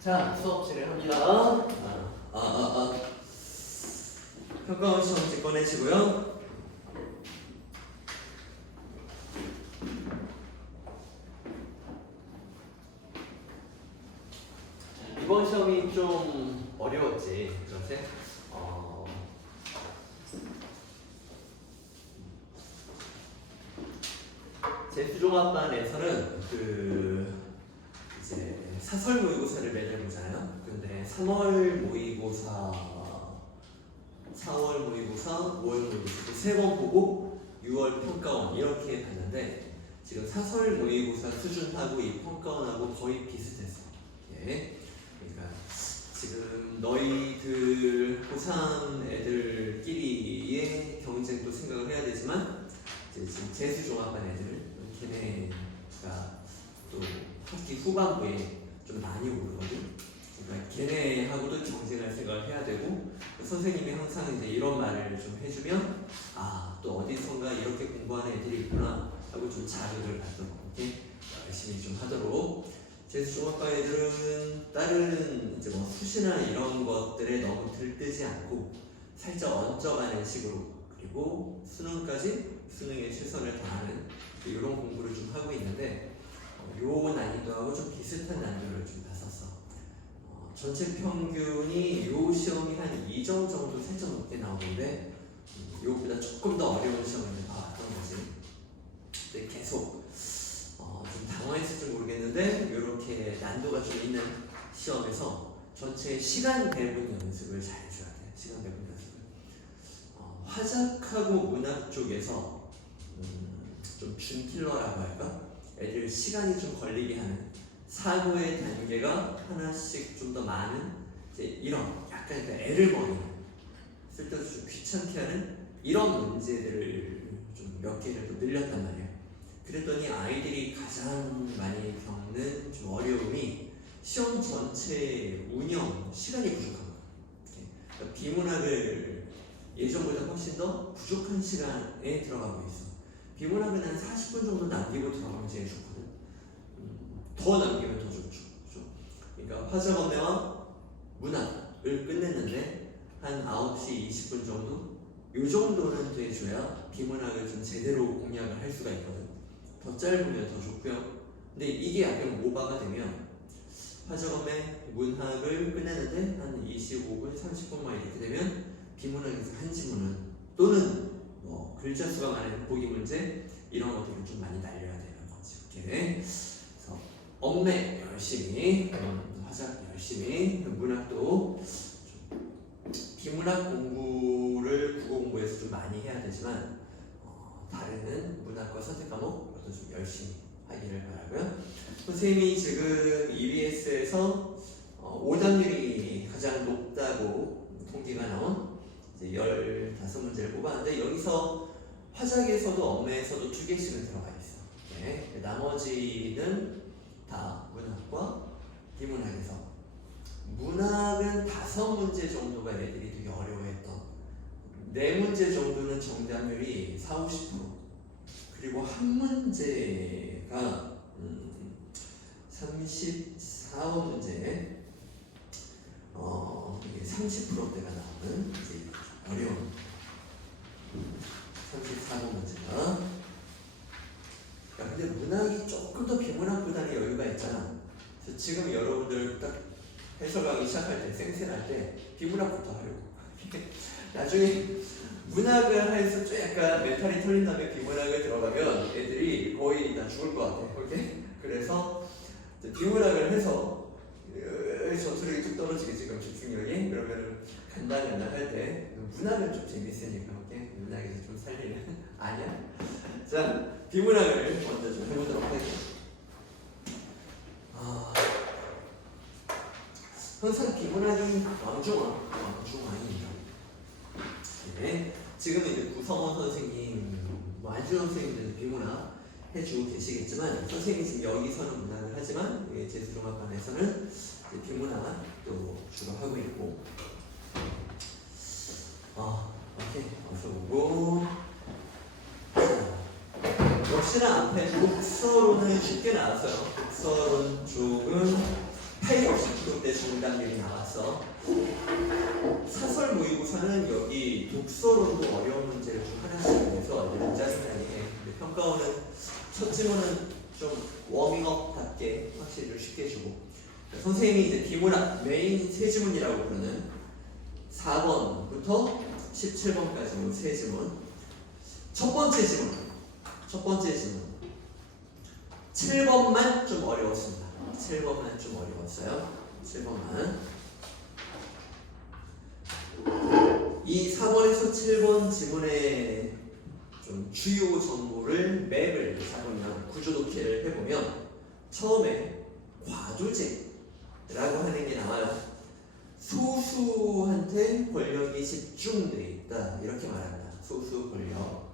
자, 수업 진행합니다. 평가원 시험지 꺼내시고요. 이번 시험이 좀 어려웠지, 그렇지? 재수종합반에서는 이제 사설 모의고사를 매달 보잖아요. 근데 3월 모의고사, 4월 모의고사, 5월 모의고사 세 번 보고 6월 평가원 이렇게 봤는데 지금 사설 모의고사 수준하고 이 평가원하고 거의 비슷했어. 예. 그러니까 지금 너희들 고3 애들끼리의 경쟁도 생각을 해야 되지만 이제 지금 재수종합반 애들 걔네가 또 학기 후반부에 좀 많이 오르거든. 그러니까 걔네하고도 경쟁할 생각을 해야 되고 선생님이 항상 이제 이런 말을 좀 해주면 또 어디선가 이렇게 공부하는 애들이 있구나 하고 좀 자극을 받도록 이렇게 열심히 좀 하도록. 재수종합반 애들은 다른 이제 뭐 수시나 이런 것들에 너무 들뜨지 않고 살짝 얹어가는 식으로, 그리고 수능에 최선을 다하는 이런 공부를 좀 하고 있는데 요 난이도하고 좀 비슷한 난이도를 좀 봤었어. 전체 평균이 요 시험이 한 2점 정도 살짝 높게 나오는데 요거보다 조금 더 어려운 시험을 봐왔던 거지. 근데 계속 좀 당황했을지 모르겠는데 이렇게 난도가 좀 있는 시험에서 전체 시간 배분 연습을 잘 해줘야 돼. 시간 배분 연습을. 화작하고 문학 쪽에서 좀 준킬러라고 할까? 애들 시간이 좀 걸리게 하는 사고의 단계가 하나씩 좀 더 많은 이제 이런 약간 애를 먹이는 쓸데없이 좀 귀찮게 하는 이런 문제들을 좀 몇 개를 또 늘렸단 말이야. 그랬더니 아이들이 가장 많이 겪는 좀 어려움이 시험 전체 운영 시간이 부족한 거야. 그러니까 비문학을 예전보다 훨씬 더 부족한 시간에 들어가고 있어. 비문학은 한 40분 정도 남기고 들어가면 제일 좋거든. 더 남기면 더 좋죠. 그러니까 화작언매와 문학을 끝냈는데 한 9시 20분 정도? 요 정도는 돼줘야 비문학을 좀 제대로 공략을 할 수가 있거든. 더 짧으면 더 좋고요. 근데 이게 약간 오버가 되면 화작언매 문학을 끝내는데 한 25분, 30분만 이렇게 되면 비문학에서 한 지문은 또는 뭐 글자 수가 많은 보기 문제 이런 것들을 좀 많이 날려야 되는 거지. 이렇게. 그래서 언매 열심히, 화작 열심히, 문학도 비문학 공부를 국어 공부에서 좀 많이 해야 되지만 다른 문학과 선택 과목 이것도 좀 열심히 하기를 바라고요. 선생님이 지금 EBS에서 오답률이 가장 높다고 통계가 나온 이제 15문제를 뽑았는데 여기서 화작에서도 언매에서도 2개씩은 들어가 있어. 네. 나머지는 다 문학과 비문학에서. 문학은 5문제 정도가 애들이 되게 어려워했던 4문제 정도는 정답률이 40-50%. 그리고 한 문제가 34문제 이게 30%대가 나오는 이제 어려운 34문제가. 근데 문학이 조금 더 비문학보다는 여유가 있잖아. 그래서 지금 여러분들 딱 해석하기 시작할 때 쌩쌩할 때 비문학부터 하려고. 나중에 문학을 해서 좀 약간 멘탈이 털린 다음에 비문학을 들어가면 애들이 거의 다 죽을 것 같아. 오케이? 그래서 비문학을 해서 전투력이 쭉 떨어지게 지금 집중력이 그러면 간당간당 할 때 문학은 좀 재밌으니까 오케이? 문학에서 좀 살리는 아니야? 자, 비문학을 먼저 좀 해보도록 할게요. 항상 비문학이 왕중왕입니다. 네. 지금 이제 구성원 선생님, 안준호 선생님들도 비문학 해주고 계시겠지만 선생님이 지금 여기서는 문학을 하지만 재수종합반에서는 비문학 또 주로 하고 있고. 오케이. 어서 오고. 역시나 앞에 독서로는 쉽게 나왔어요. 독서론 쪽은 80대 정답률이 나왔어. 사설 모의고사는 여기 독서론도 어려운 문제를 좀 하나씩 내서 짜증나게 해. 근데 평가원은 첫 질문은 좀 워밍업답게 확실히 좀 쉽게 주고, 선생님이 이제 기본 메인 세 지문이라고 부르는 4번부터 17번까지 세 지문. 첫 번째 질문 7번만 좀 어려웠습니다. 7번만 좀 어려웠어요. 7번만. 이 4번에서 7번 지문의 좀 주요 정보를 맵을 잡으면 구조 독해를 해보면 처음에 과두제라고 하는 게 나와요. 소수한테 권력이 집중되어 있다 이렇게 말합니다. 소수 권력.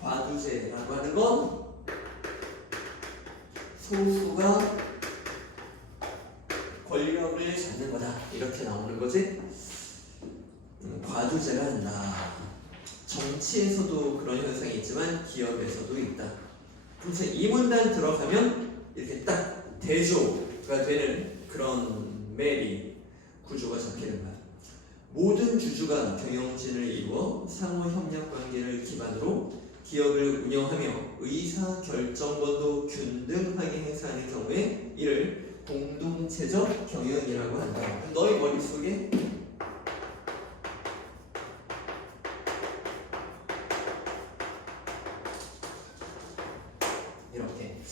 과두제라고 하는 건 소수가 권력을 잡는 거다 이렇게 나오는 거지. 과두제가 한다. 정치에서도 그런 현상이 있지만 기업에서도 있다. 그래서 이 문단 들어가면 이렇게 딱 대조가 되는 그런 맵이 구조가 잡히는 거야. 모든 주주가 경영진을 이루어 상호 협력 관계를 기반으로 기업을 운영하며 의사 결정권도 균등하게 행사하는 경우에 이를 공동체적 경영이라고 한다. 너희 머릿속에 이렇게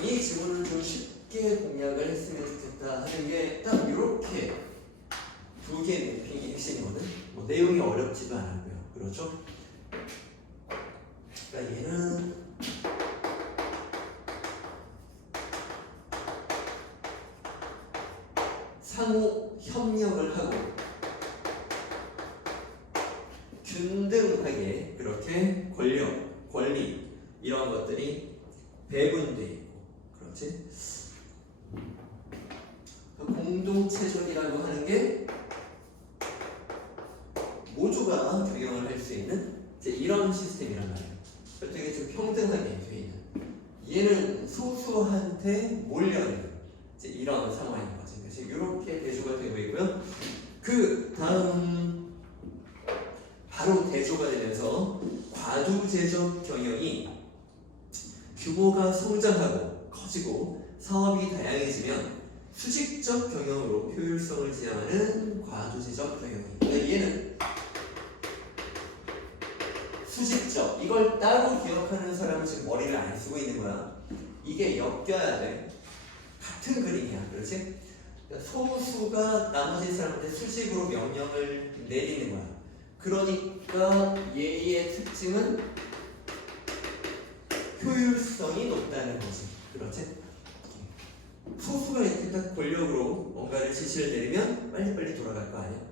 이 지문을 좀 쉽게 공략을 했으면 좋겠다 하는 게 딱 이렇게 두 개의 매핑이 핵심이거든. 뭐 내용이 어렵지도 않았고요. 그렇죠? 그러니까 얘는 상호 협력을 하고 균등하게 그렇게 권력, 권리 이런 것들이 배분되어 있고, 그렇지? 공동체적이라고 하는 게 모두가 적용을 할 수 있는 이제 이런 시스템이란 말이에요. 되게 좀 평등하게 돼 있는. 얘는 소수한테 몰려있는 이제 이런 상황인 거지. 그래서 이렇게 대조가 되고 있고요. 그 다음 바로 대조가 되면서 과두제적 경영이 규모가 성장하고 커지고 사업이 다양해지면 수직적 경영으로 효율성을 지향하는 과두제적 경영입니다. 얘는 수직적, 이걸 따로 기억하는 사람은 지금 머리를 안 쓰고 있는 거야. 이게 엮여야 돼. 같은 그림이야, 그렇지? 소수가 나머지 사람한테 수직으로 명령을 내리는 거야. 그러니까 얘의 특징은 효율성이 높다는 거지, 그렇지? 소수가 이렇게 딱 권력으로 뭔가를 지시를 내리면 빨리빨리 돌아갈 거 아니야?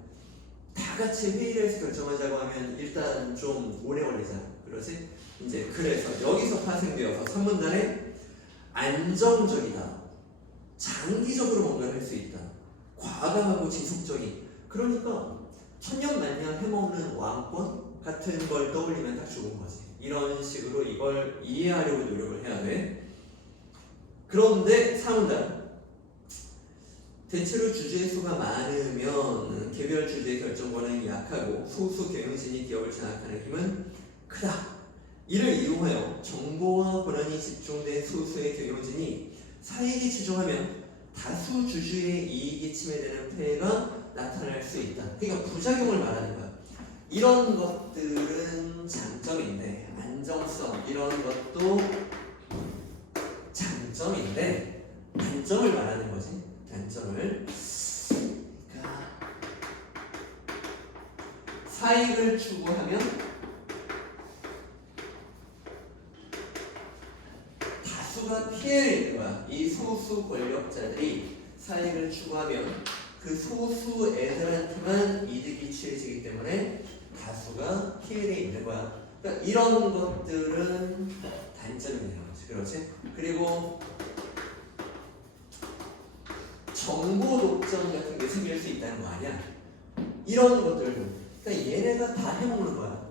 다 같이 회의를 해서 결정하자고 하면 일단 좀 오래 걸리잖아, 그렇지? 이제 그래서 여기서 파생되어서 3문단에 안정적이다, 장기적으로 뭔가를 할 수 있다, 과감하고 지속적인, 그러니까 천년만년 해먹는 왕권 같은 걸 떠올리면 딱 좋은 거지. 이런 식으로 이걸 이해하려고 노력을 해야 돼. 그런데 3문단 대체로 주주의 수가 많으면 개별 주주의 결정권은 약하고 소수 경영진이 기업을 장악하는 힘은 크다. 이를 이용하여 정보와 권한이 집중된 소수의 경영진이 사익이 추종하면 다수 주주의 이익이 침해되는 폐해가 나타날 수 있다. 그러니까 부작용을 말하는 거야. 이런 것들은 장점인데, 안정성 이런 것도 장점인데 단점을 말하는 거지. 단점을. 그러니까 사익을 추구하면 다수가 피해를 입는 거야. 이 소수 권력자들이 사익을 추구하면 그 소수 애들한테만 이득이 취해지기 때문에 다수가 피해를 입는 거야. 그러니까 이런 것들은 단점이 되는 거지, 그렇지? 그리고 정보 독점 같은 게 생길 수 있다는 거 아니야? 이런 것들. 그러니까 얘네가 다 해먹는 거야.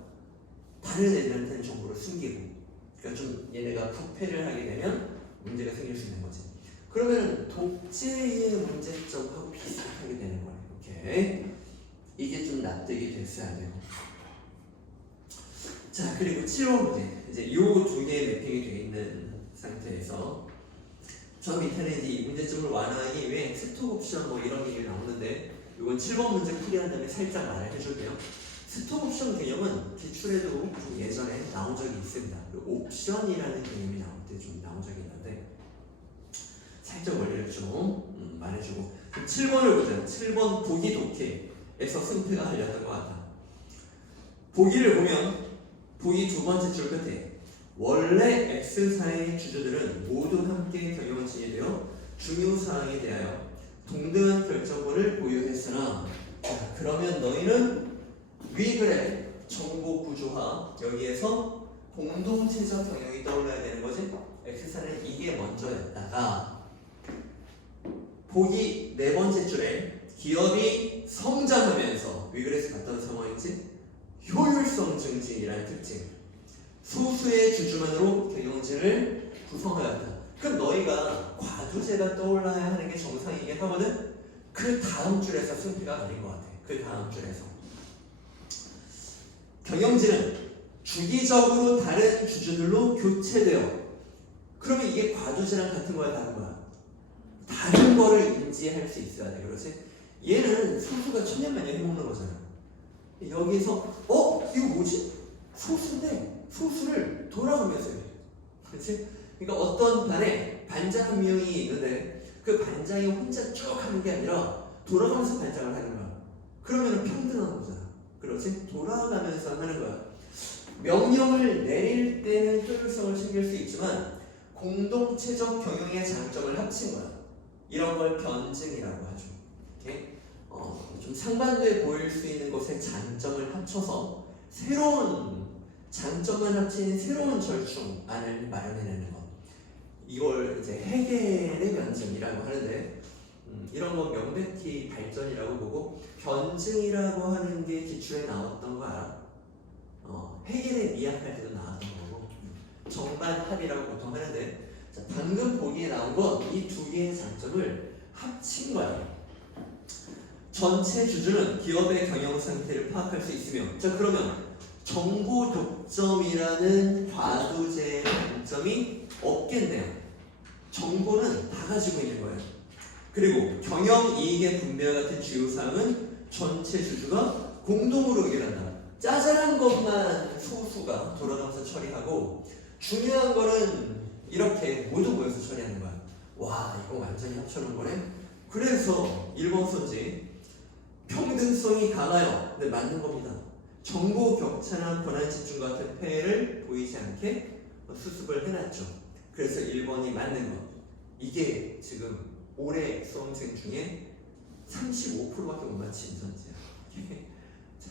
다른 애들한테는 정보를 숨기고. 그러니까 좀 얘네가 부패를 하게 되면 문제가 생길 수 있는 거지. 그러면 독재의 문제점하고 비슷하게 되는 거야. 이렇게. 이게 좀 납득이 됐어야 돼요. 자, 그리고 7번 문제. 이제 이 두 개의 매핑이 되어 있는 상태에서 저 밑에는 이제 이 문제점을 완화하기 위해 스톡 옵션 뭐 이런 게 나오는데 이건 7번 문제 풀이한 다음에 살짝 말을 해줄게요. 스톡 옵션 개념은 기출에도 좀 예전에 나온 적이 있습니다. 그 옵션이라는 개념이 나올 때 좀 나온 적이 있는데 살짝 원리를 좀 말해주고. 그럼 7번을 보자. 7번 보기 독해에서 승패가 갈렸던 것 같아. 보기를 보면 보기 두 번째 줄 끝에 원래 X사의 주주들은 모두 함께 경영진이 되어 중요사항에 대하여 동등한 결정권을 보유했으나, 자, 그러면 너희는 위그래 정보 구조화 여기에서 공동체적 경영이 떠올라야 되는 거지. X사는 이게 먼저였다가 보기 네 번째 줄에 기업이 성장하면서 위그래서 갔던 상황이지. 효율성 증진이라는 특징. 소수의 주주만으로 경영진을 구성하였다. 그럼 너희가 과두제가 떠올라야 하는 게 정상이긴 하거든. 그 다음 줄에서 승패가 갈린 것 같아. 그 다음 줄에서 경영진은 주기적으로 다른 주주들로 교체되어. 그러면 이게 과두제랑 같은 거야, 다른 거야? 다른 거를 인지할 수 있어야 돼. 그렇지? 얘는 소수가 천년만년 해먹는 거잖아. 여기서 이거 뭐지? 소수인데 소수를 돌아가면서 해. 그렇지? 그러니까 어떤 반에 반장 한 명이 있는데 그 반장이 혼자 쭉 하는 게 아니라 돌아가면서 반장을 하는 거야. 그러면 평등한 거잖아. 그렇지? 돌아가면서 하는 거야. 명령을 내릴 때는 효율성을 챙길 수 있지만 공동체적 경영의 장점을 합친 거야. 이런 걸 변증이라고 하죠. 이렇게 좀 상반되어 보일 수 있는 것의 장점을 합쳐서 새로운 장점만 합친 새로운 절충안을 마련해내는 것. 이걸 이제 해겔의 변증이라고 하는데 이런 거 명백히 발전이라고 보고, 변증이라고 하는 게 기출에 나왔던 거 알아? 해겔의 미학할 때도 나왔던 거고 정반합이라고 보통 하는데, 자, 방금 보기에 나온 건 이 두 개의 장점을 합친 거야. 전체 주주는 기업의 경영 상태를 파악할 수 있으며, 자, 그러면 정보 독점이라는 과두제의 단점이 없겠네요. 정보는 다 가지고 있는 거예요. 그리고 경영 이익의 분배와 같은 주요 사항은 전체 주주가 공동으로 의결한다. 짜잘한 것만 소수가 돌아가면서 처리하고 중요한 거는 이렇게 모두 모여서 처리하는 거야. 와, 이거 완전히 합쳐놓은 거네. 그래서 1번 선지 평등성이 강하여, 근데 맞는 겁니다. 정보 격차나 권한 집중 같은 폐해를 보이지 않게 수습을 해놨죠. 그래서 1번이 맞는 것. 이게 지금 올해 수험생 중에 35%밖에 못 맞힌 선지야. 자,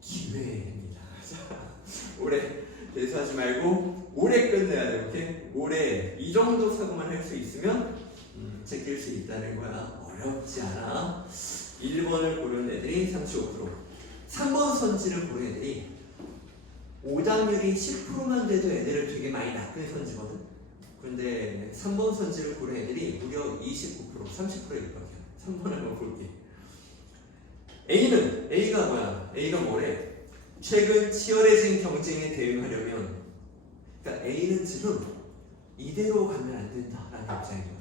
기회입니다. 자, 올해 대수하지 말고 올해 끝내야 돼. 오케이? 올해 이 정도 사고만 할 수 있으면 제낄 수 있다는 거야. 어렵지 않아. 1번을 고른 애들이 35%, 3번 선지를 고른 애들이 오답률이 10%만 돼도 애들을 되게 많이 낚은 선지거든. 그런데 3번 선지를 고른 애들이 무려 29%, 30%일 거야. 3번 한번 볼게. A가 뭐야? A가 뭐래? 최근 치열해진 경쟁에 대응하려면, 그러니까 A는 지금 이대로 가면 안 된다라는 입장이야.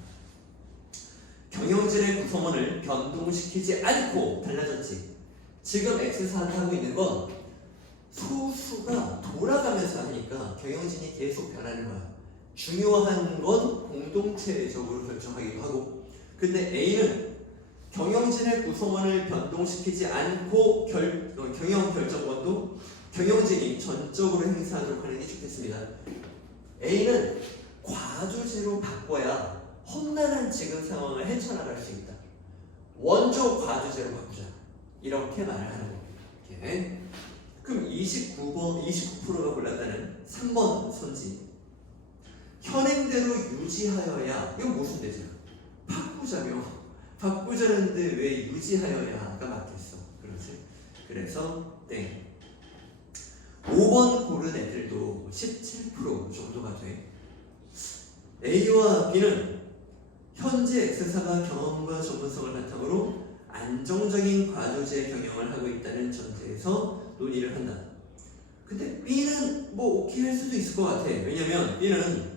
경영진의 구성원을 변동시키지 않고 달라졌지. 지금 X사가 하고 있는 건 소수가 돌아가면서 하니까 경영진이 계속 변하는 거야. 중요한 건 공동체적으로 결정하기도 하고, 근데 A는 경영진의 구성원을 변동시키지 않고 경영 결정권도 경영진이 전적으로 행사하도록 하는 게 좋겠습니다. A는 과두제로 바꿔야 험난한 지금 상황을 헤쳐나갈 수 있다. 원조 과두제로 바꾸자. 이렇게 말을 하는 겁니다. 이렇게. 그럼 29%가 골랐다는 3번 선지. 현행대로 유지하여야, 이건 무슨 대지야? 바꾸자며. 바꾸자는데 왜 유지하여야가 맞겠어? 그렇지? 그래서 땡. 5번 고른 애들도 17% 정도가 돼. A와 B는 현재 X사가 경험과 전문성을 바탕으로 안정적인 과도제 경영을 하고 있다는 전제에서 논의를 한다. 근데 B는 뭐 오케이 할 수도 있을 것 같아. 왜냐면 B는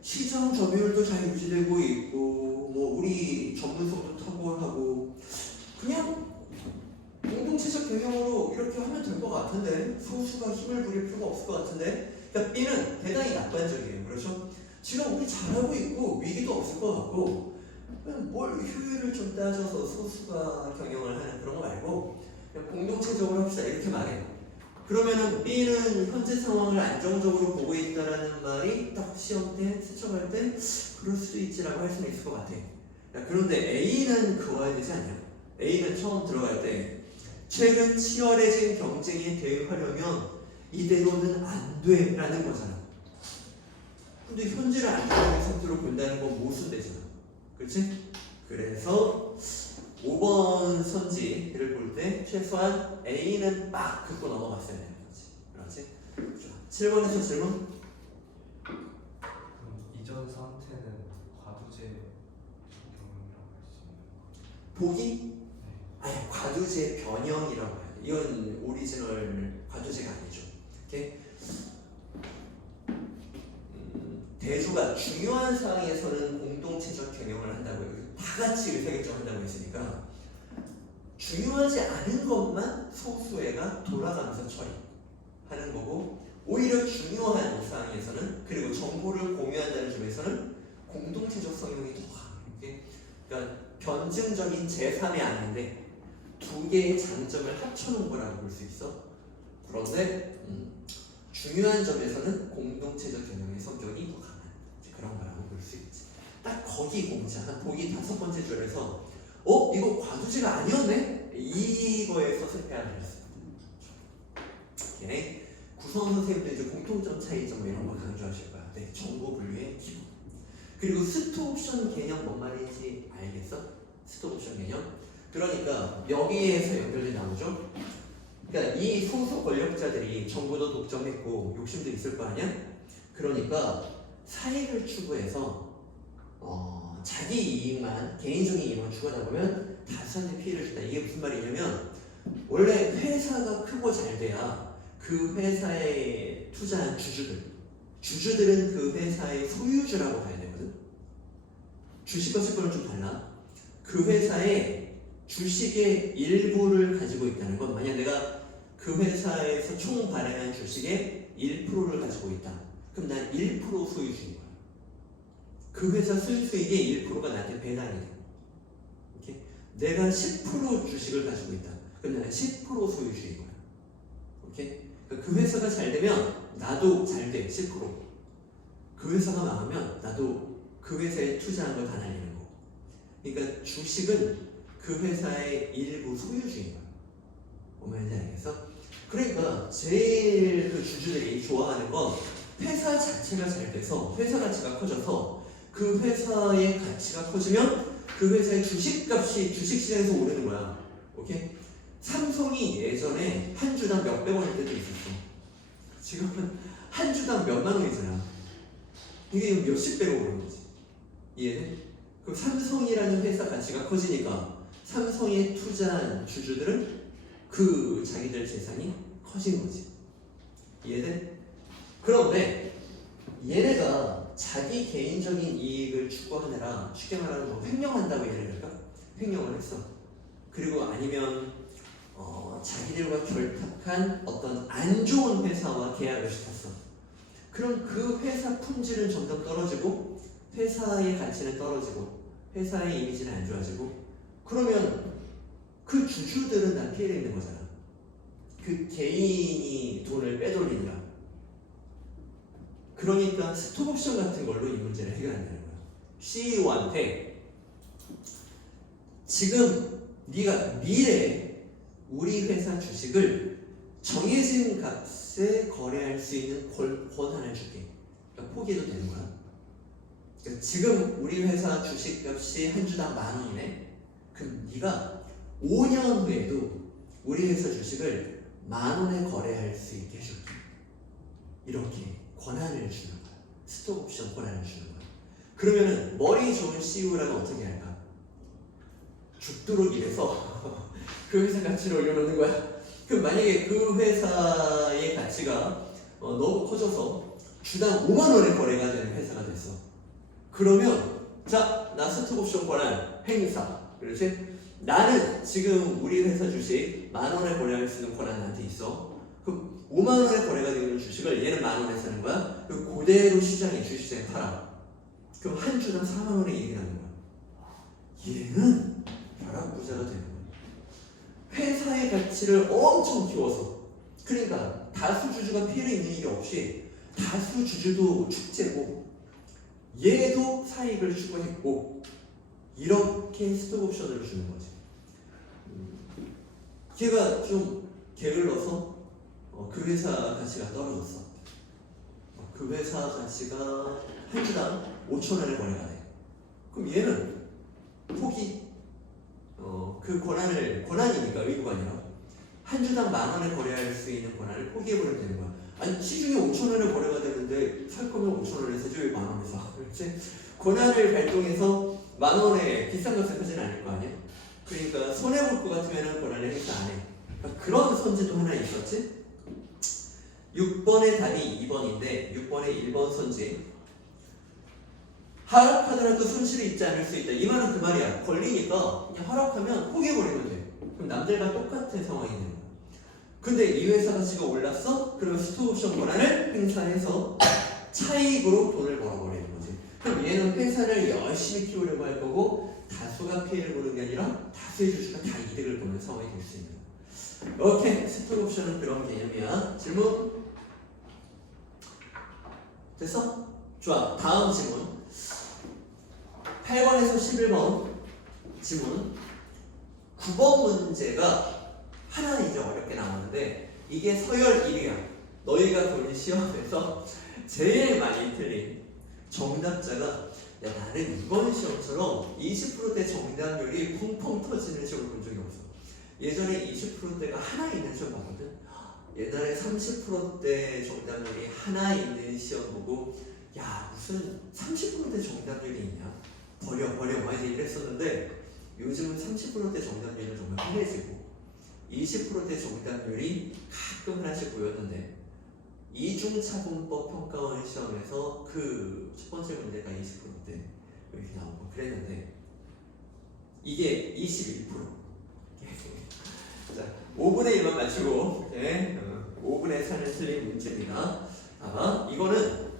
시장 점유율도 잘 유지되고 있고 뭐 우리 전문성도 탁월하고 그냥 공동체적 경영으로 이렇게 하면 될 것 같은데 소수가 힘을 부릴 필요가 없을 것 같은데 그러니까 B는 대단히 낙관적이에요. 그렇죠? 지금 우리 잘하고 있고 위기도 없을 것 같고 그냥 뭘 효율을 좀 따져서 소수가 경영을 하는 그런 거 말고 그냥 공동체적으로 합시다 이렇게 말해요. 그러면은 B는 현재 상황을 안정적으로 보고 있다라는 말이 딱 시험 때 세척할 때 그럴 수도 있지라고 할 수는 있을 것 같아. 그런데 A는 그와야 되지 않냐? A는 처음 들어갈 때 최근 치열해진 경쟁에 대응하려면 이대로는 안 돼라는 거잖아. 근데 현재를 안정적인 상태로 본다는 건 모순되잖아. 그렇지? 그래서 5번 선지를 볼 때 최소한 A는 빡 긋고 넘어갔어야 되는 거지. 그렇지? 7번에서 질문? 그럼 이전 상태는 과도제 경영이라고 할 수 있는 거예요? 보기? 아니 과도제 변형이라고 해야 돼. 이건 오리지널 과도제가 아니죠. 오케이? 대조가 중요한 상황에서는 공동체적 경영을 한다고요. 다 같이 의사결정한다고 했으니까 중요하지 않은 것만 소수애가 돌아가면서 처리하는 거고 오히려 중요한 상황에서는 그리고 정보를 공유한다는 점에서는 공동체적 성향이 더 강해요. 그러니까 변증적인 제3의 안인데 두 개의 장점을 합쳐놓은 거라고 볼 수 있어. 그런데 중요한 점에서는 공동체적 경영의 성격이 더 강한 그런 거라고 볼 수 있지. 딱 거기 공자 한 보기 5번째 줄에서 이거 과도제가 아니었네? 이거에서 실패하는 거였어. 오케이. 구성 선생님들 이제 공통점 차이점 뭐 이런 거 강조하실 거야. 네, 정보 분류의 기본. 그리고 스톡옵션 개념 뭔 말인지 알겠어? 스톡옵션 개념. 그러니까 여기에서 연결돼 나오죠. 그러니까 이 소수 권력자들이 정보도 독점했고 욕심도 있을 거 아니야? 그러니까 사익을 추구해서 자기 이익만 개인적인 이익만 추구하다 보면 다수한테 피해를 준다. 이게 무슨 말이냐면 원래 회사가 크고 잘 돼야 그 회사에 투자한 주주들은 그 회사의 소유주라고 봐야 되거든. 주식과 채권은 좀 달라. 그 회사의 주식의 일부를 가지고 있다는 건 만약 내가 그 회사에서 총 발행한 주식의 1%를 가지고 있다. 그럼 난 1% 소유주인 거야. 그 회사 순수익의 1%가 나한테 배당이 돼. 오케이? 내가 10% 주식을 가지고 있다. 그럼 나는 10% 소유주인 거야. 오케이? 그러니까 그 회사가 잘 되면 나도 잘 돼. 10%. 그 회사가 망하면 나도 그 회사에 투자한 걸 다 날리는 거. 그러니까 주식은 그 회사의 일부 소유주인 거야. 뭔 말인지 알겠어? 그러니까 제일 그 주주들이 좋아하는 건 회사 자체가 잘 돼서 회사 가치가 커져서 그 회사의 가치가 커지면 그 회사의 주식값이 주식시장에서 오르는 거야. 오케이? 삼성이 예전에 한 주당 몇백 원일 때도 있었어. 지금은 한 주당 몇만 원이잖아. 이게 몇십 배로 오르는 거지. 이해돼? 그럼 삼성이라는 회사 가치가 커지니까 삼성에 투자한 주주들은 그 자기들 재산이 커진 거지. 이해돼? 그런데 얘네가 자기 개인적인 이익을 추구하느라 쉽게 말하면 뭐 횡령한다고 예를 들까? 횡령을 했어. 그리고 아니면 자기들과 결탁한 어떤 안 좋은 회사와 계약을 시켰어. 그럼 그 회사 품질은 점점 떨어지고 회사의 가치는 떨어지고 회사의 이미지는 안 좋아지고 그러면 그 주주들은 다 피해를 입는 거잖아. 그 개인이 돈을 빼돌리느라. 그러니까 스톡옵션 같은 걸로 이 문제를 해결한다는 거야. CEO한테 지금 네가 미래에 우리 회사 주식을 정해진 값에 거래할 수 있는 권한을 줄게. 그러니까 포기해도 되는 거야. 그러니까 지금 우리 회사 주식값이 한 주당 10,000원이네. 그럼 네가 5년 후에도 우리 회사 주식을 10,000원에 거래할 수 있게 해줄게. 이렇게 권한을 주는 거야. 스톡 옵션 권한을 주는 거야. 그러면은 머리 좋은 CEO라면 어떻게 할까? 죽도록 일해서 그 회사 가치를 올려놓는 거야. 그럼 만약에 그 회사의 가치가 너무 커져서 주당 50,000원에 거래가 되는 회사가 됐어. 그러면 자, 나 스톡 옵션 권한 행사. 그렇지? 나는 지금 우리 회사 주식 10,000원에 거래할 수 있는 권한 나한테 있어. 그럼 50,000원에 거래가 되는 주식을 얘는 10,000원에 사는 거야. 그럼 그대로 시장에 주식시장에 팔아. 그럼 한 주당 40,000원의 이익이 나는 거야. 얘는 벼락부자가 되는 거야. 회사의 가치를 엄청 키워서. 그러니까 다수 주주가 피해를 입는 일이 없이 다수 주주도 축제고 얘도 사익을 추구했고 이렇게 스톡 옵션을 주는 거지. 걔가 좀 게을러서 그 회사 가치가 떨어졌어. 그 회사 가치가 한 주당 5,000원에 거래가 돼. 그럼 얘는 포기. 그 권한이니까 의무가 아니라 한 주당 10,000원에 거래할 수 있는 권한을 포기해버리면 되는 거야. 아니 시중에 5,000원에 거래가 되는데 살 거면 5,000원에 사지 왜 10,000원에 사? 그렇지? 권한을 발동해서 10,000원에 비싼 것을 사지는 않을 거 아니야? 그러니까 손해볼 것 같으면 권한을 행사 안 해. 그러니까 그런 선지도 하나 있었지? 6번의 답이 2번인데 6번의 1번 선지. 하락하더라도 손실이 있지 않을 수 있다. 이 말은 그 말이야. 걸리니까 그냥 하락하면 포기해버리면 돼. 그럼 남들과 똑같은 상황이 되는 거야. 근데 이 회사 가치가 올랐어? 그러면 스톡옵션 권한을 행사해서 차익으로 돈을 벌어버리는 거지. 그럼 얘는 회사를 열심히 키우려고 할 거고 다수가 피해를 보는 게 아니라 다수의 주주가 다 이득을 보는 상황이 될 수 있는 거야. 오케이. 스톡옵션은 그런 개념이야. 질문? 됐어? 좋아. 다음 질문. 8번에서 11번 질문. 9번 문제가 하나 이제 어렵게 나오는데 이게 서열 1위야. 너희가 본 시험에서 제일 많이 틀린 정답자가 야 나는 이번 시험처럼 20%대 정답률이 펑펑 터지는 시험을 본 적이 없어. 예전에 20%대가 하나 있는 시험 봤거든. 옛날에 30%대 정답률이 하나 있는 시험 보고 야 무슨 30%대 정답률이 있냐? 버려 막 이랬었는데 요즘은 30%대 정답률은 정말 흔해지고 20%대 정답률이 가끔 하나씩 보였는데 이중차분법 평가원 시험에서 그 첫 번째 문제가 20%대 이렇게 나오고 그랬는데 이게 21%. 자, 5분의 1만 맞추고 네, 5분의 4는 틀린 문제입니다. 아마 이거는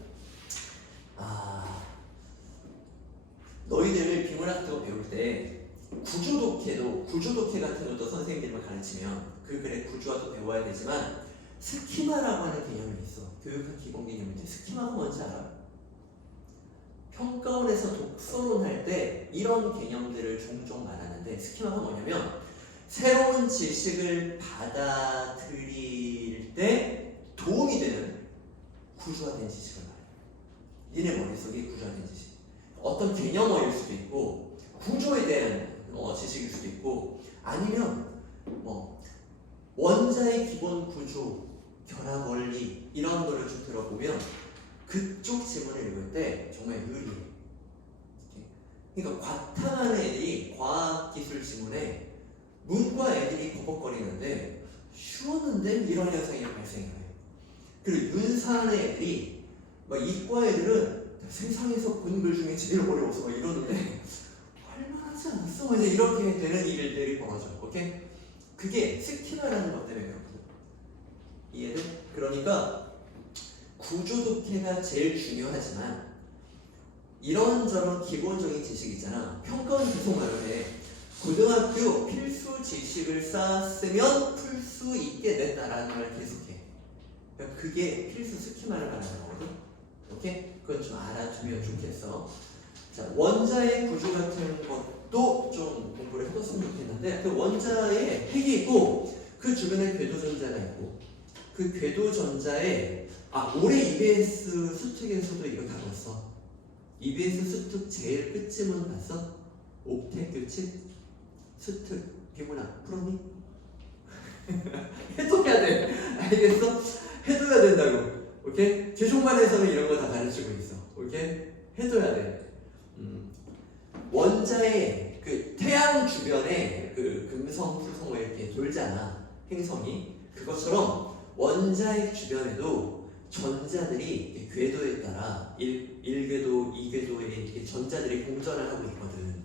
너희들 비문학도 배울 때 구조독해 같은 것도 선생님들만 가르치면 그 글의 구조화도 배워야 되지만 스키마라고 하는 개념이 있어. 교육학 기본 개념인데 스키마가 뭔지 알아? 평가원에서 독서론 할 때 이런 개념들을 종종 말하는데 스키마가 뭐냐면 새로운 지식을 받아들일 때 도움이 되는 구조화된 지식을 말해. 니네 머릿속에 구조화된 지식. 어떤 개념어일 수도 있고 구조에 대한 지식일 수도 있고 아니면 원자의 기본 구조, 결합 원리 이런 거를 좀 들어보면 그쪽 지문을 읽을 때 정말 유리해. 그러니까 과탐하는 애들이 과학기술 지문에 문과 애들이 버벅거리는데 쉬웠는데 이런 현상이 발생해요. 그리고 윤사하는 애들이 이과 애들은 세상에서 본 글 중에 제일 어려워서 이러는데 할만하지 않았어? 이제 이렇게 되는 일들이 벌어져. 오케이? 그게 스키마라는 것 때문에 그렇거든. 이해돼? 그러니까 구조독해가 제일 중요하지만 이런저런 기본적인 지식 있잖아. 평가원 계속 말해. 고등학교 필수 지식을 쌓았으면 풀 수 있게 됐다라는 말 계속해. 그러니까 그게 필수 스키마를 말하는 거거든. 오케이? 그건 좀 알아두면 좋겠어. 자, 원자의 구조 같은 것도 좀 공부를 해뒀으면 좋겠는데 그 원자에 핵이 있고 그 주변에 궤도전자가 있고 그 궤도전자에 올해 EBS 수특에서도 이거 다뤘어. EBS 수특 제일 끝쯤은 봤어? 옥텟 규칙? 스트 비문화 풀었니? 해둬야 돼. 알겠어? 해둬야 된다고. 오케이? 계속만에서는 이런 거 다 가르치고 있어. 오케이? 해둬야 돼. 원자의 그 태양 주변에 그 금성, 풀성 이렇게 돌잖아. 행성이. 그것처럼 원자의 주변에도 전자들이 궤도에 따라 1궤도, 2궤도에 이렇게 전자들이 공전을 하고 있거든.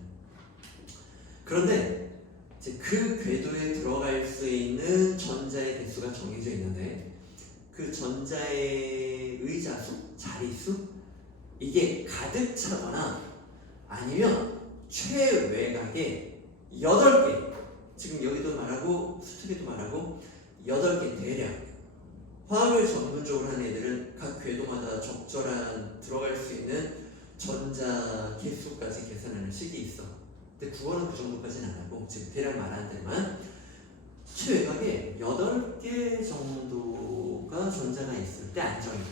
그런데 이제 그 궤도에 들어갈 수 있는 전자의 개수가 정해져 있는데 그 전자의 의자수, 자리수 이게 가득 차거나 아니면 최외곽에 8개, 지금 여기도 말하고 수특에도 말하고 8개 대략 화학을 전문적으로 하는 애들은 각 궤도마다 적절한 들어갈 수 있는 전자 개수까지 계산하는 식이 있어. 근데 국어는 그 정도까지는 안 하고 지금 대략 말하는 데만 최외곽에 8개 정도가 전자가 있을 때 안정이 돼.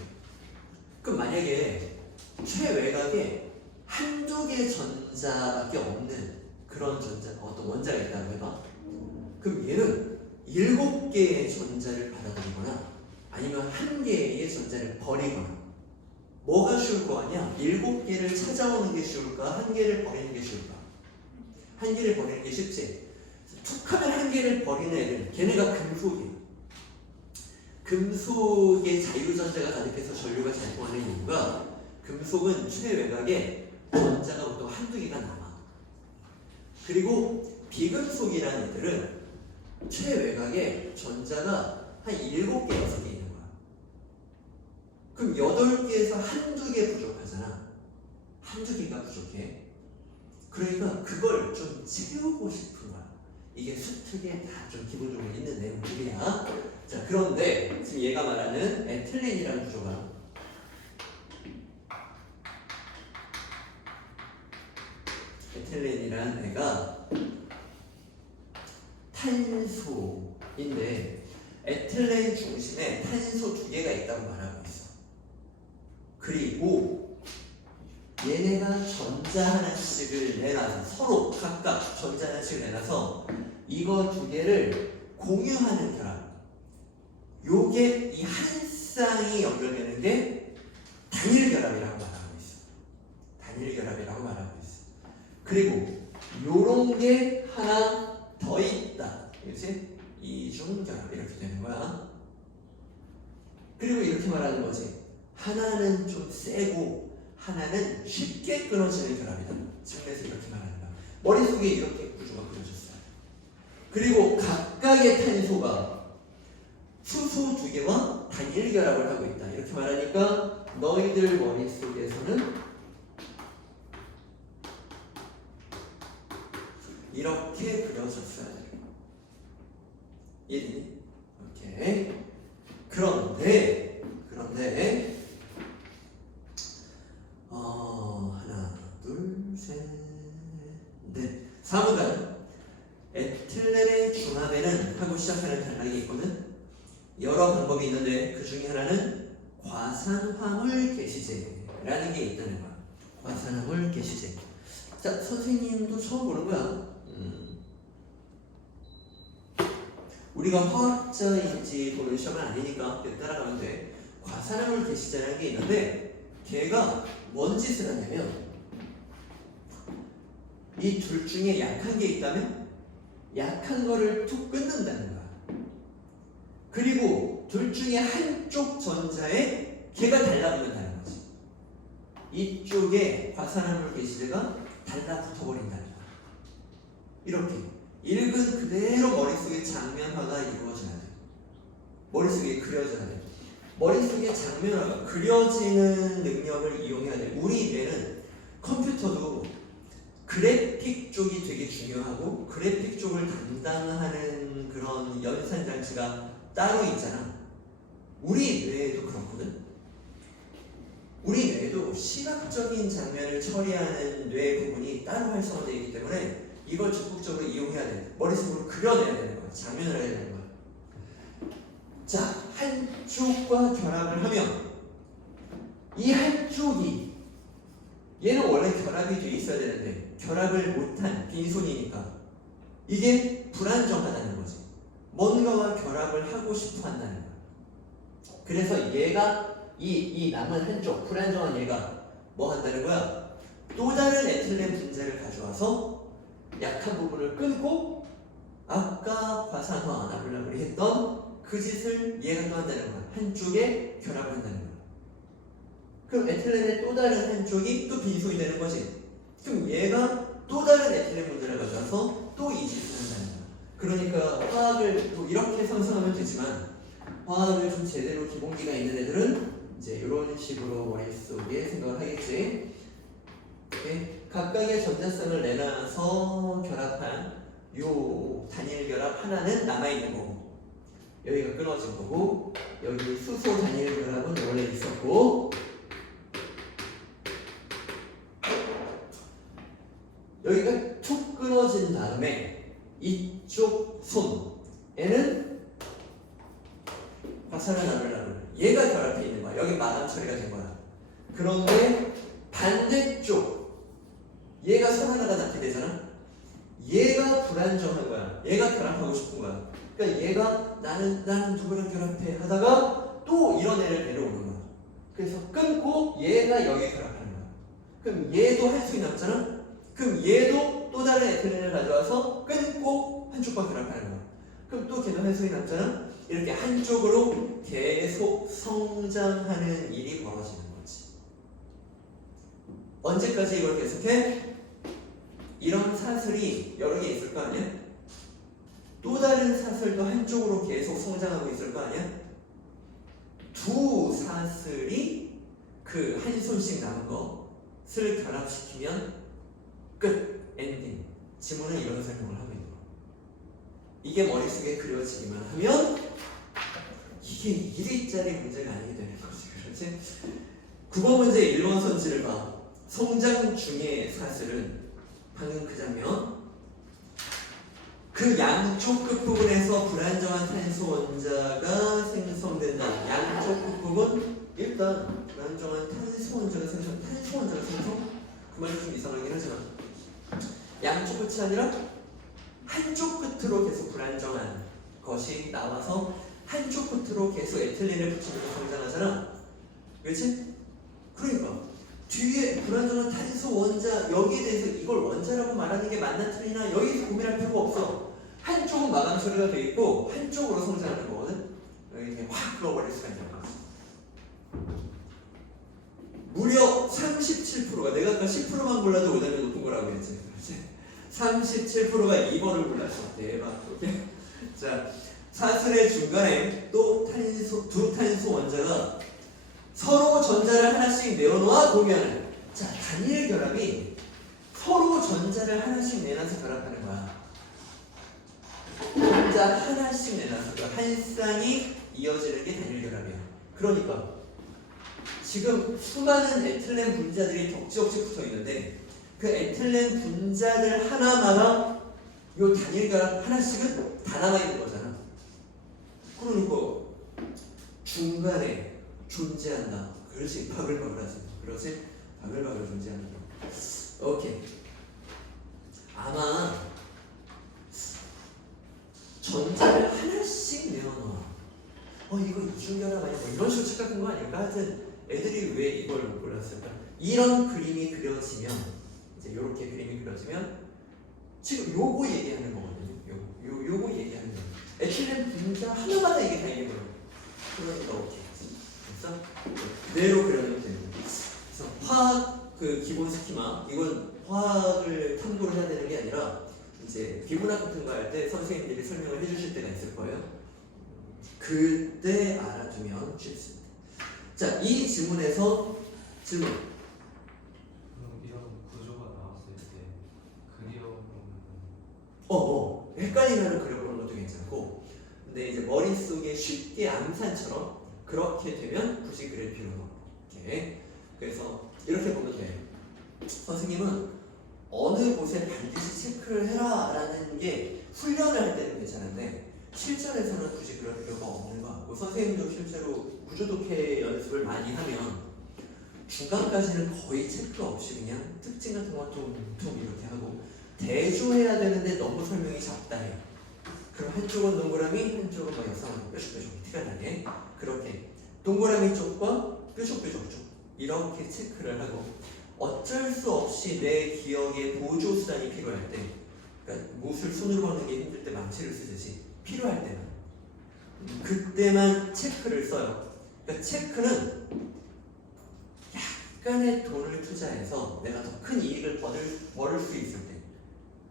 그럼 만약에 최외곽에 한두 개 전자밖에 없는 그런 전자, 어떤 원자가 있다고 해봐. 그럼 얘는 7개의 전자를 받아들이거나 아니면 1개의 전자를 버리거나. 뭐가 쉬울 거 아니야? 7개를 찾아오는 게 쉬울까? 1개를 버리는 게 쉬울까? 1개를 버리는 게 쉽지. 툭하면 1개를 버리는 애들, 걔네가 금속이에요. 금속의 자유전자가 가득해서 전류가 잘 통하는 이유가 금속은 최외곽에 전자가 보통 한두 개가 남아. 그리고 비금속이라는 애들은 최외곽에 전자가 한 7개, 6개 있는 거야. 그럼 8개에서 한두 개 부족하잖아. 한두 개가 부족해. 그러니까 그걸 좀 채우고 싶은 거야. 이게 수특에 다 좀 기본적으로 있는 내용들이야. 자, 그런데 지금 얘가 말하는 에틸렌이라는 구조가 에틸렌이라는 애가 탄소인데 에틸렌 중심에 탄소 2개가 있다고 말하고 있어. 그리고 얘네가 전자 하나씩을 내놔서 서로 각각 전자 하나씩을 내놔서 이거 2개를 공유하는 결합. 요게 이 한 쌍이 연결되는 게 단일 결합이라고 말하고 있어. 단일 결합이라고 말하고 있어. 그리고 요런 게 하나 더 있다. 그렇지? 이중 결합 이렇게 되는 거야. 그리고 이렇게 말하는 거지. 하나는 좀 세고 하나는 쉽게 끊어지는 결합이다. 측면에서 이렇게 말하는 거야. 머릿속에 이렇게 구조가 그려졌어요. 그리고 각각의 탄소가 수소 2개와 단일 결합을 하고 있다. 이렇게 말하니까 너희들 머릿속에서는 이렇게 그려졌어야 돼요. 이해되니? 오케이. 그런데 하나, 둘, 셋, 넷. 4문단 에틸렌의 중합에는 하고 시작하는 단락이 있거든. 여러 방법이 있는데 그 중에 하나는 과산화물 개시제라는 게 있다는 거야. 과산화물 개시제. 자, 선생님도 처음 보는 거야. 우리가 화학자인지 도는 시험은 아니니까 그냥 따라가면 돼. 과산화물 개시제라는 게 있는데 걔가 뭔 짓을 하냐면 이 둘 중에 약한 게 있다면 약한 거를 툭 끊는다는 거야. 그리고 둘 중에 한쪽 전자에 걔가 달라붙는다는 거지. 이쪽에 과산화물 개시제가 달라붙어버린다는 거야. 이렇게 읽은 그대로 머릿속에 장면화가 이루어져야 돼. 머릿속에 그려져야 돼. 머릿속에 장면화가 그려지는 능력을 이용해야 돼. 우리 뇌는 컴퓨터도 그래픽 쪽이 되게 중요하고 그래픽 쪽을 담당하는 그런 연산장치가 따로 있잖아. 우리 뇌에도 그렇거든. 우리 뇌도 시각적인 장면을 처리하는 뇌 부분이 따로 활성화되어 있기 때문에 이걸 적극적으로 이용해야 돼. 머릿속으로 그려내야 되는 거야. 장면을 해야 되는 거야. 자, 한쪽과 결합을 하면 이 한쪽이 얘는 원래 결합이 돼 있어야 되는데 결합을 못한 빈손이니까 이게 불안정하다는 거지. 뭔가와 결합을 하고 싶어 한다는 거야. 그래서 얘가 이 남은 한쪽 불안정한 얘가 뭐 한다는 거야? 또 다른 에틸렌 분자를 가져와서 약한 부분을 끊고 아까 과산화 나블라블이 했던 그 짓을 얘가 또 한다는 거야. 한쪽에 결합을 한다는 거야. 그럼 에틸렌의 또 다른 한쪽이 또 빈속이 되는 거지. 그럼 얘가 또 다른 에틸렌 분자를 가져와서 또 이 짓을 한다는 거야. 그러니까 화학을 또 이렇게 상상하면 되지만 화학을 좀 제대로 기본기가 있는 애들은 이제 이런 식으로 머릿속에 생각을 하겠지. 이렇게 각각의 전자성을 내놔서 결합한 요 단일 결합 하나는 남아있는 거고 여기가 끊어진 거고 여기 수소 단일 결합은 원래 있었고 여기가 툭 끊어진 다음에 이쪽 손에는 화산화 나블라블 얘가 결합해 있는 거야. 여기 마감 처리가 된 거야. 그런데 반대쪽 얘가 선 하나가 낳게 되잖아. 얘가 불안정한 거야. 얘가 결합하고 싶은 거야. 그러니까 얘가 나는 누구랑 결합해 하다가 또 이런 애를 데려오는 거야. 그래서 끊고 얘가 여기 결합하는 거야. 그럼 얘도 할 수 남잖아. 그럼 얘도 또 다른 에틸렌을 가져와서 끊고 한쪽과 결합하는 거야. 그럼 또 걔도 할 수 남잖아. 이렇게 한쪽으로 계속 성장하는 일이 벌어지는 거지. 언제까지 이걸 계속해? 이런 사슬이 여러 개 있을 거 아니야? 또 다른 사슬도 한쪽으로 계속 성장하고 있을 거 아니야? 두 사슬이 그 한 손씩 남은 것을 결합시키면 끝! 엔딩! 지문은 이런 설명을 하고 있는 거야. 이게 머릿속에 그려지기만 하면 이게 1위짜리 문제가 아니게 되는 거지. 그렇지? 9번 문제 1번 선지를 봐. 성장 중의 사슬은 방금 그 장면 그 양쪽 끝부분에서 불안정한 탄소 원자가 생성된다. 양쪽 끝부분 일단 불안정한 탄소 원자가 생성 그 말이 좀 이상하긴 하지만 양쪽 끝이 아니라 한쪽 끝으로 계속 불안정한 것이 나와서 한쪽 끝으로 계속 에틸렌을 붙이면서 성장하잖아. 그렇지? 그러니까 뒤에 불안정한 탄소 원자 여기에 대해서 이걸 원자라고 말하는 게 맞나 틀리나 여기서 고민할 필요가 없어. 한쪽은 마감 처리가 돼 있고 한쪽으로 성장하는 거거든. 여기 그냥 확 끌어버릴 수가 있는 거지. 무려 37%가 내가 아까 10%만 골라도 오답이 높은 거라고 했지. 37%가 2번을 골랐어. 대박. 자, 사슬의 중간에 또 두 탄소 원자가 서로 전자를 하나씩 내어놓아 보면 자, 단일 결합이 서로 전자를 하나씩 내놔서 결합하는 거야. 전자 하나씩 내놔서 한 쌍이 이어지는 게 단일 결합이야. 그러니까 지금 수많은 에틸렌 분자들이 덕지덕지 붙어 있는데 그 에틸렌 분자들 하나마다 요 단일 결합 하나씩은 다 남아 있는 거잖아. 그러니까 중간에 존재한다. 그렇지. 바글바글하지. 그렇지. 바글바글 존재하는 거. 오케이. 아마 전자를 하나씩 내어놔. 이거 이중결합 아니야? 뭐 이런 식으로 착각한 거 아닐까? 하여튼 애들이 왜 이걸 못 골랐을까? 이런 그림이 그려지면 이제 이렇게 그림이 그려지면 지금 요거 얘기하는 거거든요. 요거 얘기하는 거예요. 에틸렌 분자 하나마다 이게 다 있는 거예요. 그러니까 오케이. 그래서 그대로 그려놓으면 됩니다. 그래서 화학 그 기본 스키마 이건 화학을 탐구를 해야 되는 게 아니라 이제 비문학 같은 거 할 때 선생님들이 설명을 해주실 때가 있을 거예요. 그때 알아두면 쉽습니다. 자, 이 지문에서 질문. 그럼 이런 구조가 나왔을 때 그려보면 헷갈리면 그려보는 것도 괜찮고, 근데 이제 머릿속에 쉽게 암산처럼 그렇게 되면 굳이 그릴 필요는 없게. 그래서 이렇게 보면 돼. 선생님은 어느 곳에 반드시 체크를 해라 라는 게 훈련을 할 때는 괜찮은데 실전에서는 굳이 그럴 필요가 없는 것 같고, 선생님도 실제로 구조독해 연습을 많이 하면 중간까지는 거의 체크 없이 그냥 특징 같은 거 툭툭 이렇게 하고 대조해야 되는데 너무 설명이 작다 해요. 그럼 한쪽은 동그라미, 한쪽은 막 역삼각형 뾰족뾰족 티가 나게 그렇게 동그라미 쪽과 뾰족뾰족 쪽 이렇게 체크를 하고 어쩔 수 없이 내 기억에 보조 수단이 필요할 때 그러니까 못을 손으로 먹는 게 힘들 때 망치를 쓰듯이 필요할 때만 그때만 체크를 써요. 그러니까 체크는 약간의 돈을 투자해서 내가 더 큰 이익을 벌을 수 있을 때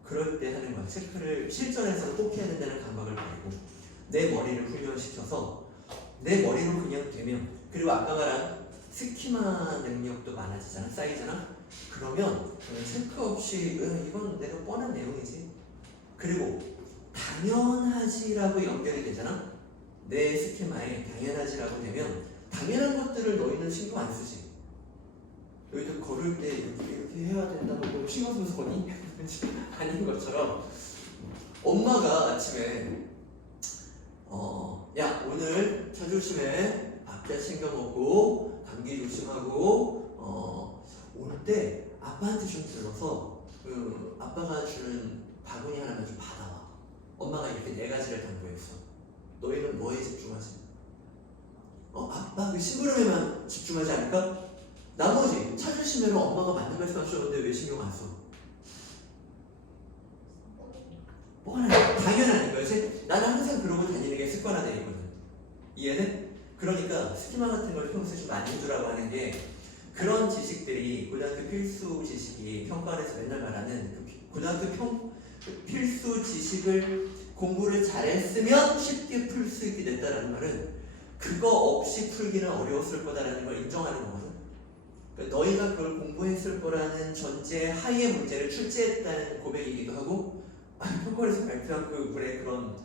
그럴 때 하는 거야. 체크를 실전에서 꼭 해야 된다는 감각을 가지고 내 머리를 훈련시켜서 내 머리로 그냥 되면 그리고 아까 말한 스키마 능력도 많아지잖아. 쌓이잖아. 그러면 체크 없이 이건 내가 뻔한 내용이지. 그리고 당연하지라고 연결이 되잖아. 내 스키마에 당연하지라고 되면 당연한 것들을 너희는 신경 안 쓰지. 너희들 걸을 때 이렇게 해야 된다고 신경 쓰면서 걷니? 아닌 것처럼 엄마가 아침에 야 오늘 차 조심해 앞자 챙겨 먹고 감기 조심하고 올 때 아빠한테 좀 들어서 아빠가 주는 바구니 하나만 좀 받아와. 엄마가 이렇게 4가지를 당부했어. 너희는 뭐에 집중하지? 아빠 그 심부름에만 집중하지 않을까? 나머지 차 조심해로 엄마가 맞는 말씀 하셨는데 왜 신경 안 써? 뻔하네. 당연한 거지. 나는 항상 그러고 다니는 게 습관화되어 있거든. 이해는? 그러니까 스키마 같은 걸 평소에 좀 많이 해두라고 하는 게 그런 지식들이 고등학교 필수 지식이 평가원에서 맨날 말하는 고등학교 필수 지식을 공부를 잘했으면 쉽게 풀 수 있게 됐다라는 말은 그거 없이 풀기는 어려웠을 거다라는 걸 인정하는 거거든. 그러니까 너희가 그걸 공부했을 거라는 전제 하에 문제를 출제했다는 고백이기도 하고 평가원에서 발표한 그 글의 그런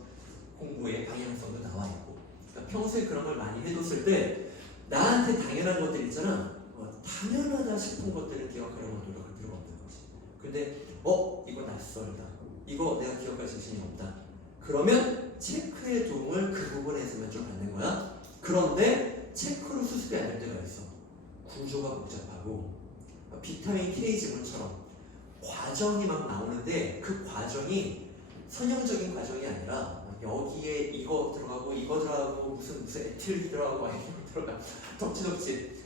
공부의 방향성도 나와 있고 그러니까 평소에 그런 걸 많이 해뒀을 때 나한테 당연한 것들 있잖아. 당연하다 싶은 것들은 기억하려고 노력할 필요가 없는 거지. 근데 이거 낯설다. 이거 내가 기억할 자신이 없다. 그러면 체크의 도움을 그 부분에서만 좀 받는 거야. 그런데 체크로 수습이 안 될 때가 있어. 구조가 복잡하고 비타민 K 지문처럼 과정이 막 나오는데 그 과정이 선형적인 과정이 아니라 여기에 이거 들어가고 이거 들어가고 무슨 에틸 들어가고 이거 들어가 덕지덕지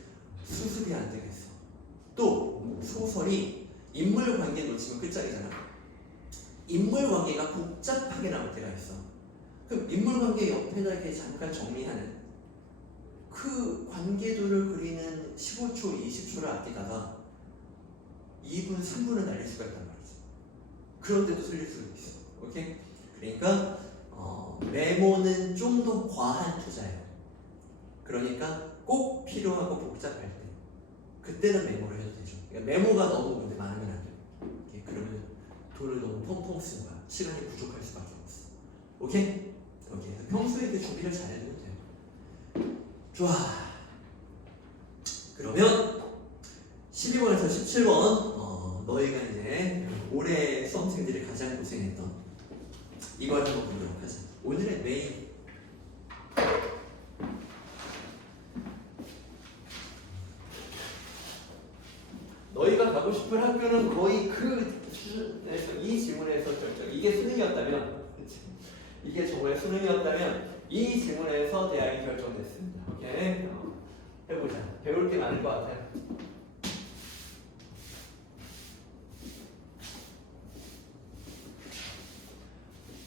수습이 안 되겠어. 또 소설이 인물 관계 놓치면 끝장이잖아. 인물 관계가 복잡하게 나올 때가 있어. 그럼 인물 관계 옆에다 이렇게 잠깐 정리하는 그 관계도를 그리는 15초, 20초를 아끼다가 2분, 3분을 날릴 수가 있단 말이지. 그런데도 틀릴 수가 있어. 오케이? 그러니까 메모는 좀 더 과한 투자예요. 그러니까 꼭 필요하고 복잡할 때 그때는 메모를 해도 되죠. 그러니까 메모가 너무 근데 많으면 안 돼요. 오케이? 그러면 돈을 너무 펑펑 쓰는 거야. 시간이 부족할 수밖에 없어. 오케이? 오케이. 평소에 그 준비를 잘 해두면 돼요. 좋아. 그러면 12번에서 17번 너희가 이제 올해 수험생들이 가장 고생했던 이걸 한번 보도록 하자. 오늘의 메인 너희가 가고 싶은 학교는 거의 그 수준에서 이 지문에서 결정. 이게 수능이었다면 이게 정말 수능이었다면 이 지문에서 대학이 결정됐습니다. 오케이? 해보자. 배울 게 많을 것 같아요.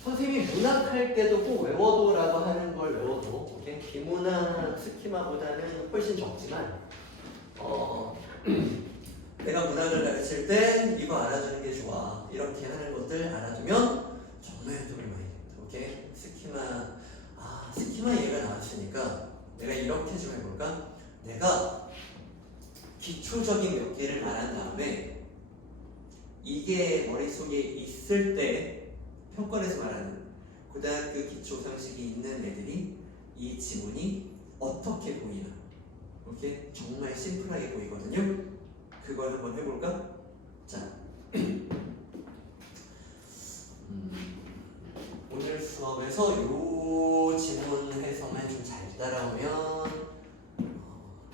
선생님이 문학할 때도 꼭 외워도라고 하는 걸 외워도 오케이? 비문학 스키마보다는 훨씬 적지만 내가 문학을 가르칠 때 이거 알아주는 게 좋아. 이렇게 하는 것들 알아두면 정말 도움이 많이 됩니다. 오케이? 스키마 얘기가 나왔으니까 내가 이렇게 좀 해볼까? 내가 기초적인 몇 개를 말한 다음에 이게 머릿속에 있을 때 평가에서 말하는 고등학교 기초 상식이 있는 애들이 이 지문이 어떻게 보이나. 오케이? 정말 심플하게 보이거든요. 그걸 한번 해볼까? 자, 오늘 수업에서 요 지문 해석만 좀 잘 따라오면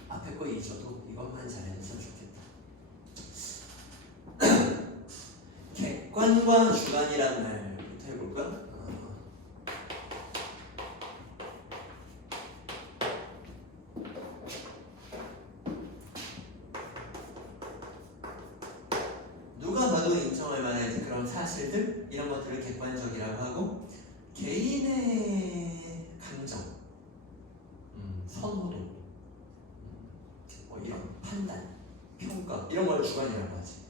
앞에 거 잊어도 이것만 잘해서 좋겠다. 객관과 주관이란 말부터 해볼까? 누가 봐도 인정할 만한 이제 그런 사실들 이런 것들을 객관적이라고 하고 개인의 감정, 선호도, 이런 판단, 평가 이런 걸 주관이라고 하지.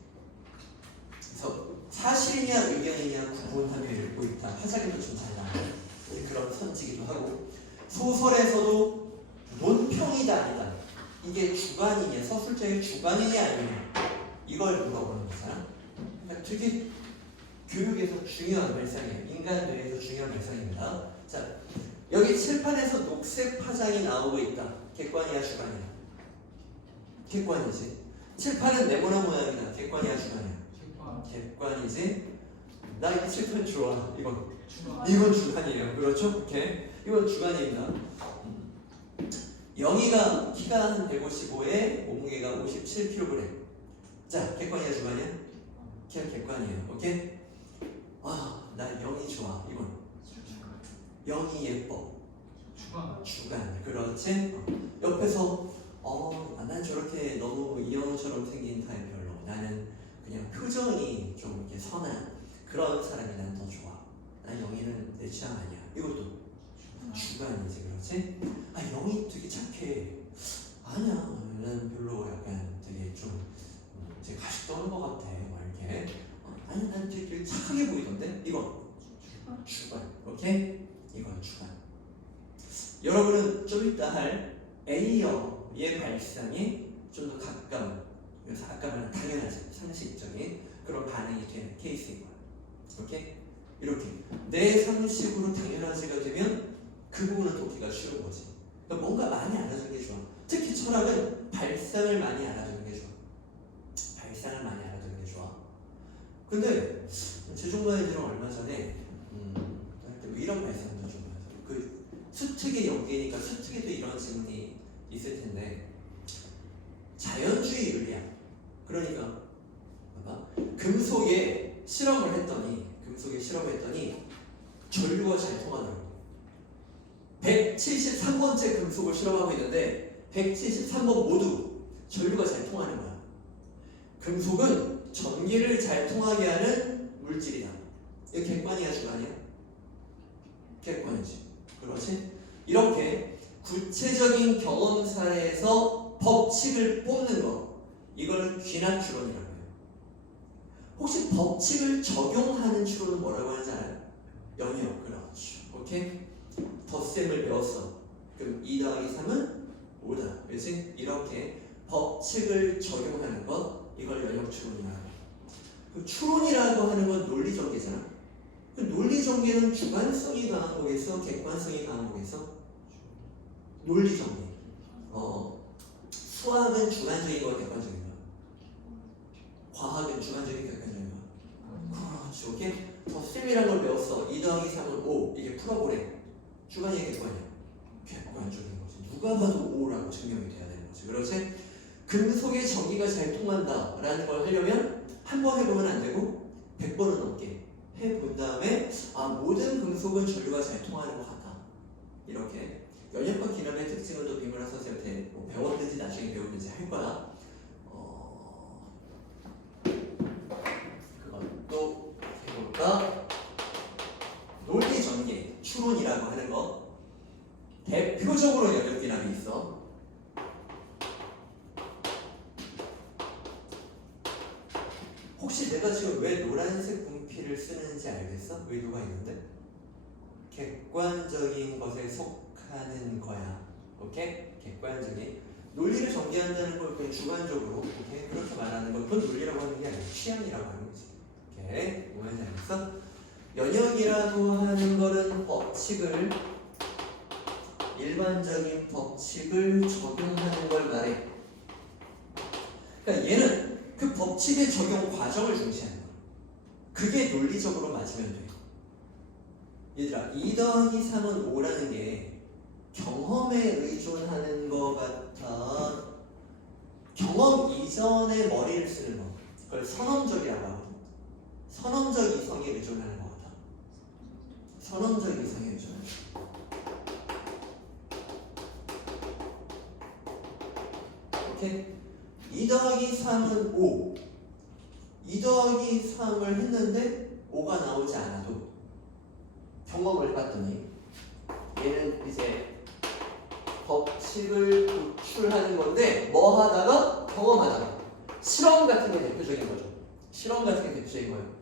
그래서 사실이냐 의견이냐 구분하며 읽고 있다. 화자기도 좀 잘 나와요. 그런 선지기도 하고 소설에서도 논평이다 아니다. 이게 주관이냐 서술자의 주관이냐 아니냐 이걸 물어보는 거잖아. 그러니까 되게 교육에서 중요한 발상이에요. 인간 뇌에서 중요한 발상입니다. 자, 여기 칠판에서 녹색 파장이 나오고 있다. 객관이야 주관이야? 객관이지. 칠판은 네모난 모양이다. 객관이야 주관이야? 객관이지. 나 이 칠판 좋아. 이건 주관이에요. 그렇죠? 오케이. 이건 주관입니다. 영희가 키가 한 155에 몸무게가 57kg. 자, 객관이야 주관이야? 그냥 객관이에요. 오케이? 나 영희 좋아. 이건 영희 예뻐. 주관. 그렇지? 옆에서 난 저렇게 너무 이영우처럼 생긴 타입 별로. 나는 그냥 표정이 좀 이렇게 선한 그런 사람이 난 더 좋아. 난 영희는 내 취향 아니야. 이것도 주관이지. 그렇지? 영희 되게 착해. 아니야. 난 별로 약간 되게 좀 되게 가식 떠는 것 같아. 막 이렇게. 아니 난 되게 착하게 보이던데? 이건 주관. 오케이? 이건 주관. 여러분은 좀 이따 할 A형의 발상이 좀 더 가까운, 그래서 아까 말한 당연하지 상식적인 그런 반응이 되는 케이스인 거야. 오케이? 이렇게 내 상식으로 당연하지가 되면 그 부분은 돕기가 쉬운 거지. 그러니까 뭔가 많이 알아주는 게 좋아. 특히 철학은 발상을 많이 알아주는 게 좋아. 발상을 많이 알아주는 게 좋아. 근데 제종과애들은 얼마 전에 이런 발상도 좀 봐요. 그 수특의 연계니까 수특에도 이런 질문이 있을 텐데 자연주의 윤리학. 그러니까 봐봐. 금속에 실험을 했더니 전류가 잘 통하더라고. 173번째 금속을 실험하고 있는데 173번 모두 전류가 잘 통하는 거야. 금속은 전기를 잘 통하게 하는 물질이다. 이거 객관이야 주관이야? 객관이지. 그렇지? 이렇게 구체적인 경험 사례에서 법칙을 뽑는 거, 이거는 귀납 추론이라고 해요. 혹시 법칙을 적용하는 추론은 뭐라고 하는지 알아요? 영역. 그렇죠. 오케이? 덧셈을 배웠어. 그럼 2 더하기 3은 5다. 그렇지? 이렇게 법칙을 적용하는 것, 이걸 영역 추론이라고 해요. 그 추론이라고 하는 건 논리 전개잖아. 그 논리 전개는 주관성이 강한 거겠어? 객관성이 강한 거겠어? 논리 전개. 수학은 주관적인 거야, 객관적인 거야? 과학은 주관적인 객관적인 거야? 그렇지. 오케이? 덧셈이라는 걸 배웠어. 2 더하기 3은 5. 이게 풀어보래. 주관이야, 객관이야? 객관적인 거지. 누가 봐도 5라고 증명이 돼야 되는 거지. 그렇지? 금속의 전기가 잘 통한다 라는 걸 하려면 한 번 해보면 안 되고 100번은 넘게 해본 다음에 모든 금속은 전류가 잘 통하는 것 같다. 이렇게 연역과 기납의 특징을 또 비문학 선생님한테 배웠는지 나중에 배웠는지 할 거야. 그것도 해볼까? 논리 전개, 추론이라고 하는 거 대표적으로 연역 기납이 있어. 혹시 내가 지금 왜 노란색 분필을 쓰는지 알겠어? 의도가 있는데? 객관적인 것에 속하는 거야. 오케이? 객관적인. 논리를 전개한다는 걸 그냥 주관적으로, 오케이? 그렇게 말하는 건 그건 논리라고 하는 게 아니라 취향이라고 하는 거지. 오케이? 뭔지 알겠어? 연역이라고 하는 거는 법칙을, 일반적인 법칙을 적용하는 걸 말해. 그러니까 얘는 그 법칙의 적용 과정을 중시하는 거야. 그게 논리적으로 맞으면 돼. 얘들아, 2 더하기 3은 5라는 게 경험에 의존하는 것 같아. 경험 이전에 머리를 쓰는 거. 그걸 선험적이라고 하거든. 선언적 이성에 의존하는 것 같아. 선언적 이성에 의존하는 것. 오케이? 2 더하기 3은 5. 2 더하기 3을 했는데 5가 나오지 않아도 경험을 해봤더니 얘는 이제 법칙을 도출하는 건데 뭐 하다가 경험하다가 실험 같은 게 대표적인 거죠. 실험 같은 게 대표적인 거예요.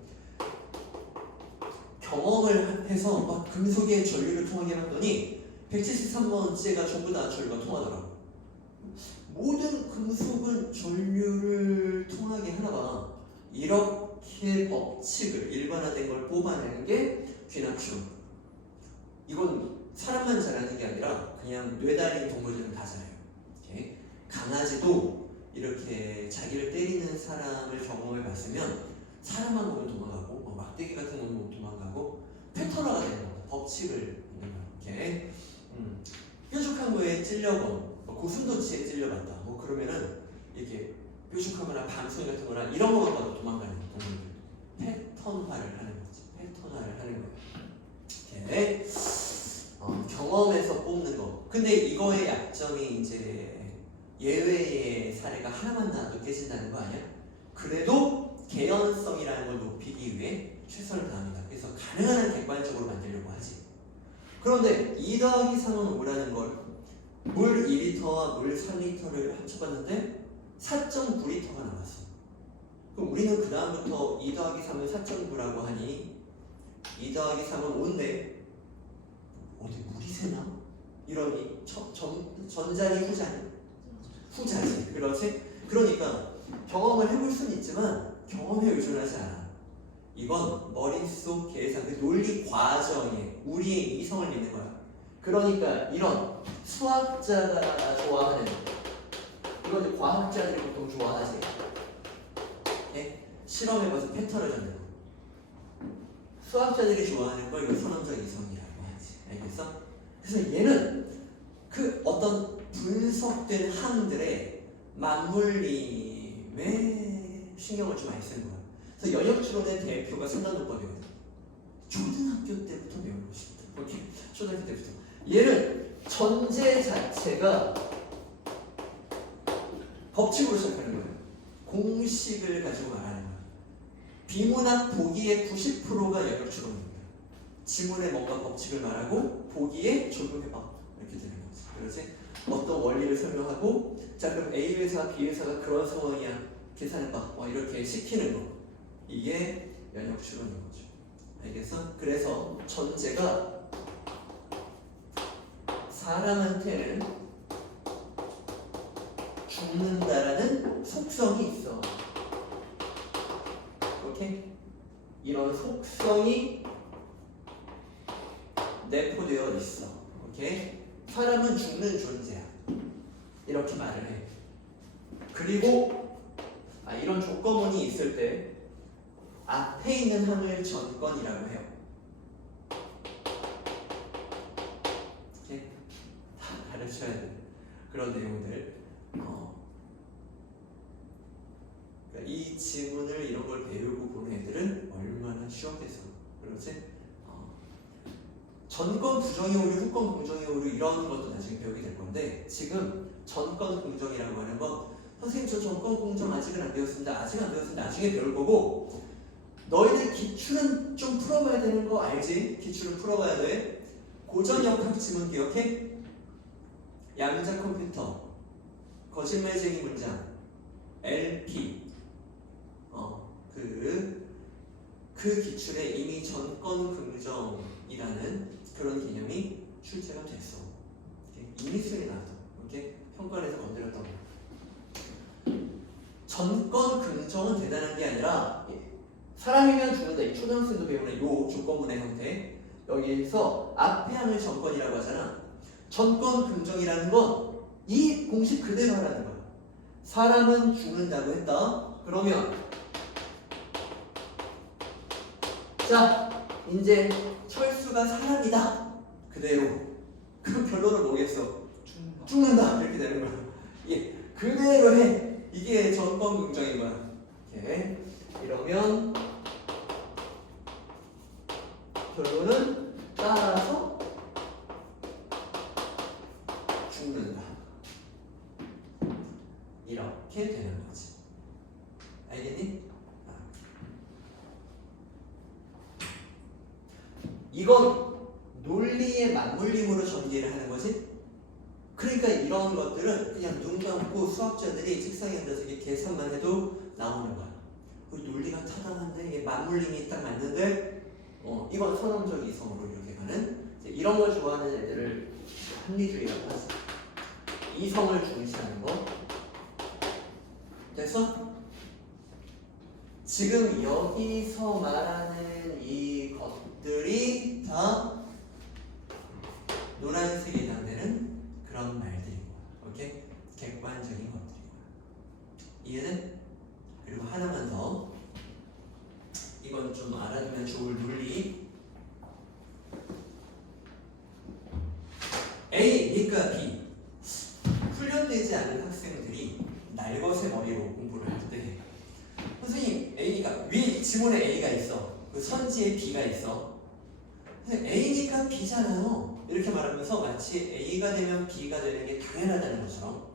경험을 해서 막 금속의 전류를 통하게 해봤더니 173번째가 전부 다 전류가 통하더라고. 모든 금속은 전류를 통하게 하나봐. 이렇게 법칙을 일반화된 걸 뽑아내는 게 귀납추론. 이건 사람만 잘하는 게 아니라 그냥 뇌 달린 동물들은 다 잘해요. 오케이? 강아지도 이렇게 자기를 때리는 사람을 경험해 봤으면 사람만 보면 도망가고 막대기 같은 건 보면 도망가고 패턴화가 되는 겁니다. 법칙을 있는 거예요. 오케이? 뾰족한 거에 찔려본 고슴도치에 찔려봤다. 뭐 그러면은 이렇게 뾰족하거나 방송 같은 거나 이런 거만 봐도 도망가는 동물들. 패턴화를 하는 거지. 패턴화를 하는 거예요. 오케이? 경험에서 뽑는 거. 근데 이거의 약점이 이제 예외의 사례가 하나만 나와도 깨진다는 거 아니야? 그래도 개연성이라는 걸 높이기 위해 최선을 다합니다. 그래서 가능한 한 객관적으로 만들려고 하지. 그런데 2 더하기 3은 5라는 걸 물 2리터와 물 3리터를 합쳐봤는데 4.9리터가 나왔어. 그럼 우리는 그 다음부터 2 더하기 3은 4.9라고 하니 2 더하기 3은 5인데 어디 물이 새나? 이러니 전자니 후자니? 후자지. 그렇지? 그러니까 경험을 해볼 수는 있지만 경험에 의존하지 않아. 이건 머릿속 계산, 그 논리 과정에 우리의 이성을 믿는 거야. 그러니까 이런 수학자가 좋아하는, 이건 이제 과학자들이 보통 좋아하지. 네? 실험해봐서 패턴을 잡는 거. 수학자들이 좋아하는 걸 이거 선언적 이성이라고 하지. 알겠어? 그래서 얘는 그 어떤 분석된 항들의 맞물림에 신경을 좀 많이 쓰는 거야. 그래서 연역추론의 대표가 산단도법이거든. 초등학교 때부터 배우는 것입니다. 오케이? 초등학교 때부터. 얘는 전제 자체가 법칙으로 시작하는 거예요. 공식을 가지고 말하는 거예요. 비문학 보기의 90%가 연역추론입니다. 지문에 뭔가 법칙을 말하고 보기에 적용해봐. 이렇게 되는 거지. 그렇지? 어떤 원리를 설명하고 자 그럼 A 회사, B 회사가 그런 상황이야. 계산해봐. 이렇게 시키는 거. 이게 연역추론인 거죠. 알겠어? 그래서 전제가 사람한테는 죽는다라는 속성이 있어. 오케이? 이런 속성이 내포되어 있어. 오케이? 사람은 죽는 존재야. 이렇게 말을 해. 그리고 이런 조건문이 있을 때 앞에 있는 항을 전건이라고 해요. 오케이? 다 가르쳐야 돼. 그런 내용들. 그러니까 이 지문을 이런 걸 배우고 보는 애들은 얼마나 쉬웠겠어. 그렇지? 전건 부정의 오류, 후건 공정의 오류 이런 것도 나중에 배우게 될 건데 지금 전건 공정이라고 하는 건 선생님 저 전건 공정 아직은 안 배웠습니다. 아직 안 배웠습니다. 나중에 배울 거고 너희들 기출은 좀 풀어봐야 되는 거 알지? 기출은 풀어봐야 돼. 고전역학 지문 기억해? 양자 컴퓨터, 거짓말쟁이 문장, LP 그 기출에 이미 전건 긍정이라는 그런 개념이 출제가 됐어. 이미 수리 나왔어. 이렇게 평가에서 건드렸던 거. 전건 긍정은 대단한 게 아니라 사람이면 죽는다. 이 초등학생도 배우는 이 조건문의 형태. 여기에서 앞에 항을 전건이라고 하잖아. 전건 긍정이라는 건 이 공식 그대로 하라는 거야. 사람은 죽는다고 했다. 그러면 자 이제 철수가 사람이다. 그대로. 그럼 결론은 뭐겠어? 죽는다. 이렇게 되는 거야. 예, 그대로 해. 이게 전건 긍정인 거야. 오케이. 이러면 이렇게 되는 거지. 알겠니? 이건 논리의 맞물림으로 전개를 하는 거지. 그러니까 이런 것들은 그냥 눈 감고 수학자들이 책상에 앉아서 이렇게 계산만 해도 나오는 거야. 우리 논리가 타당한데 이게 맞물림이 딱 맞는데 이건 선언적 이성으로 이렇게 가는 이런 걸 좋아하는 애들을 합리주의라고 하지. 이성을 중시하는 거. 됐어? 지금 여기서 말하는 이 것들이 다 노란색에 해당되는 그런 말들인 거야. 오케이? 객관적인 것들인 거야. 이해는? 그리고 하나만 더. 이건 좀 알아두면 좋을 논리. A니까 B. 훈련되지 않은 학생들이 날것의 머리로 공부를 할 때 선생님 A가 위 지문에 A가 있어. 그 선지에 B가 있어. 근데 A니까 B잖아요. 이렇게 말하면서 마치 A가 되면 B가 되는 게 당연하다는 것처럼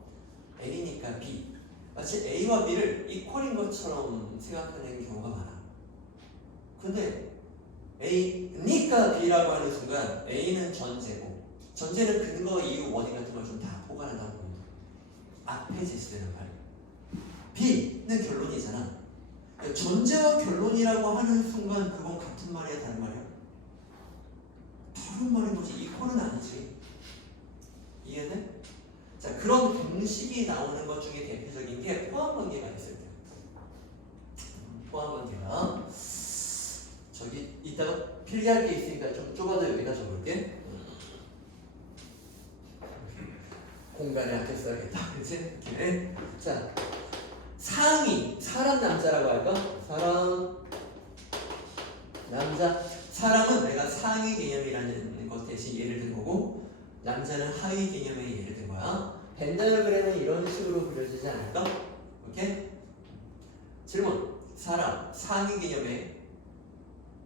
A니까 B. 마치 A와 B를 이퀄인 것처럼 생각하는 경우가 많아. 근데 A니까 B라고 하는 순간 A는 전제고 전제는 근거, 이유, 원인 같은 걸 좀 다 포괄한다고 봅니다. 앞에 제시되는 말. B는 결론이잖아. 전제와 결론이라고 하는 순간 그건 같은 말이야, 다른 말이야? 다른 말인 거지. 이퀄은 아니지. 이해돼? 자, 그런 공식이 나오는 것 중에 대표적인 게 포함관계가 있을 때. 포함관계가 저기 이따가 필기할 게 있으니까 좀 좁아도 여기다 적을게. 공간에 아껴 써야겠다. 그치? 네. 자, 상이 사람 남자라고 할까? 사람 남자. 사람은 내가 상위 개념이라는 것 대신 예를 든 거고 남자는 하위 개념의 예를 든 거야. 벤다이어그램은 이런 식으로 그려지지 않을까? 오케이? 질문. 사람 상위 개념의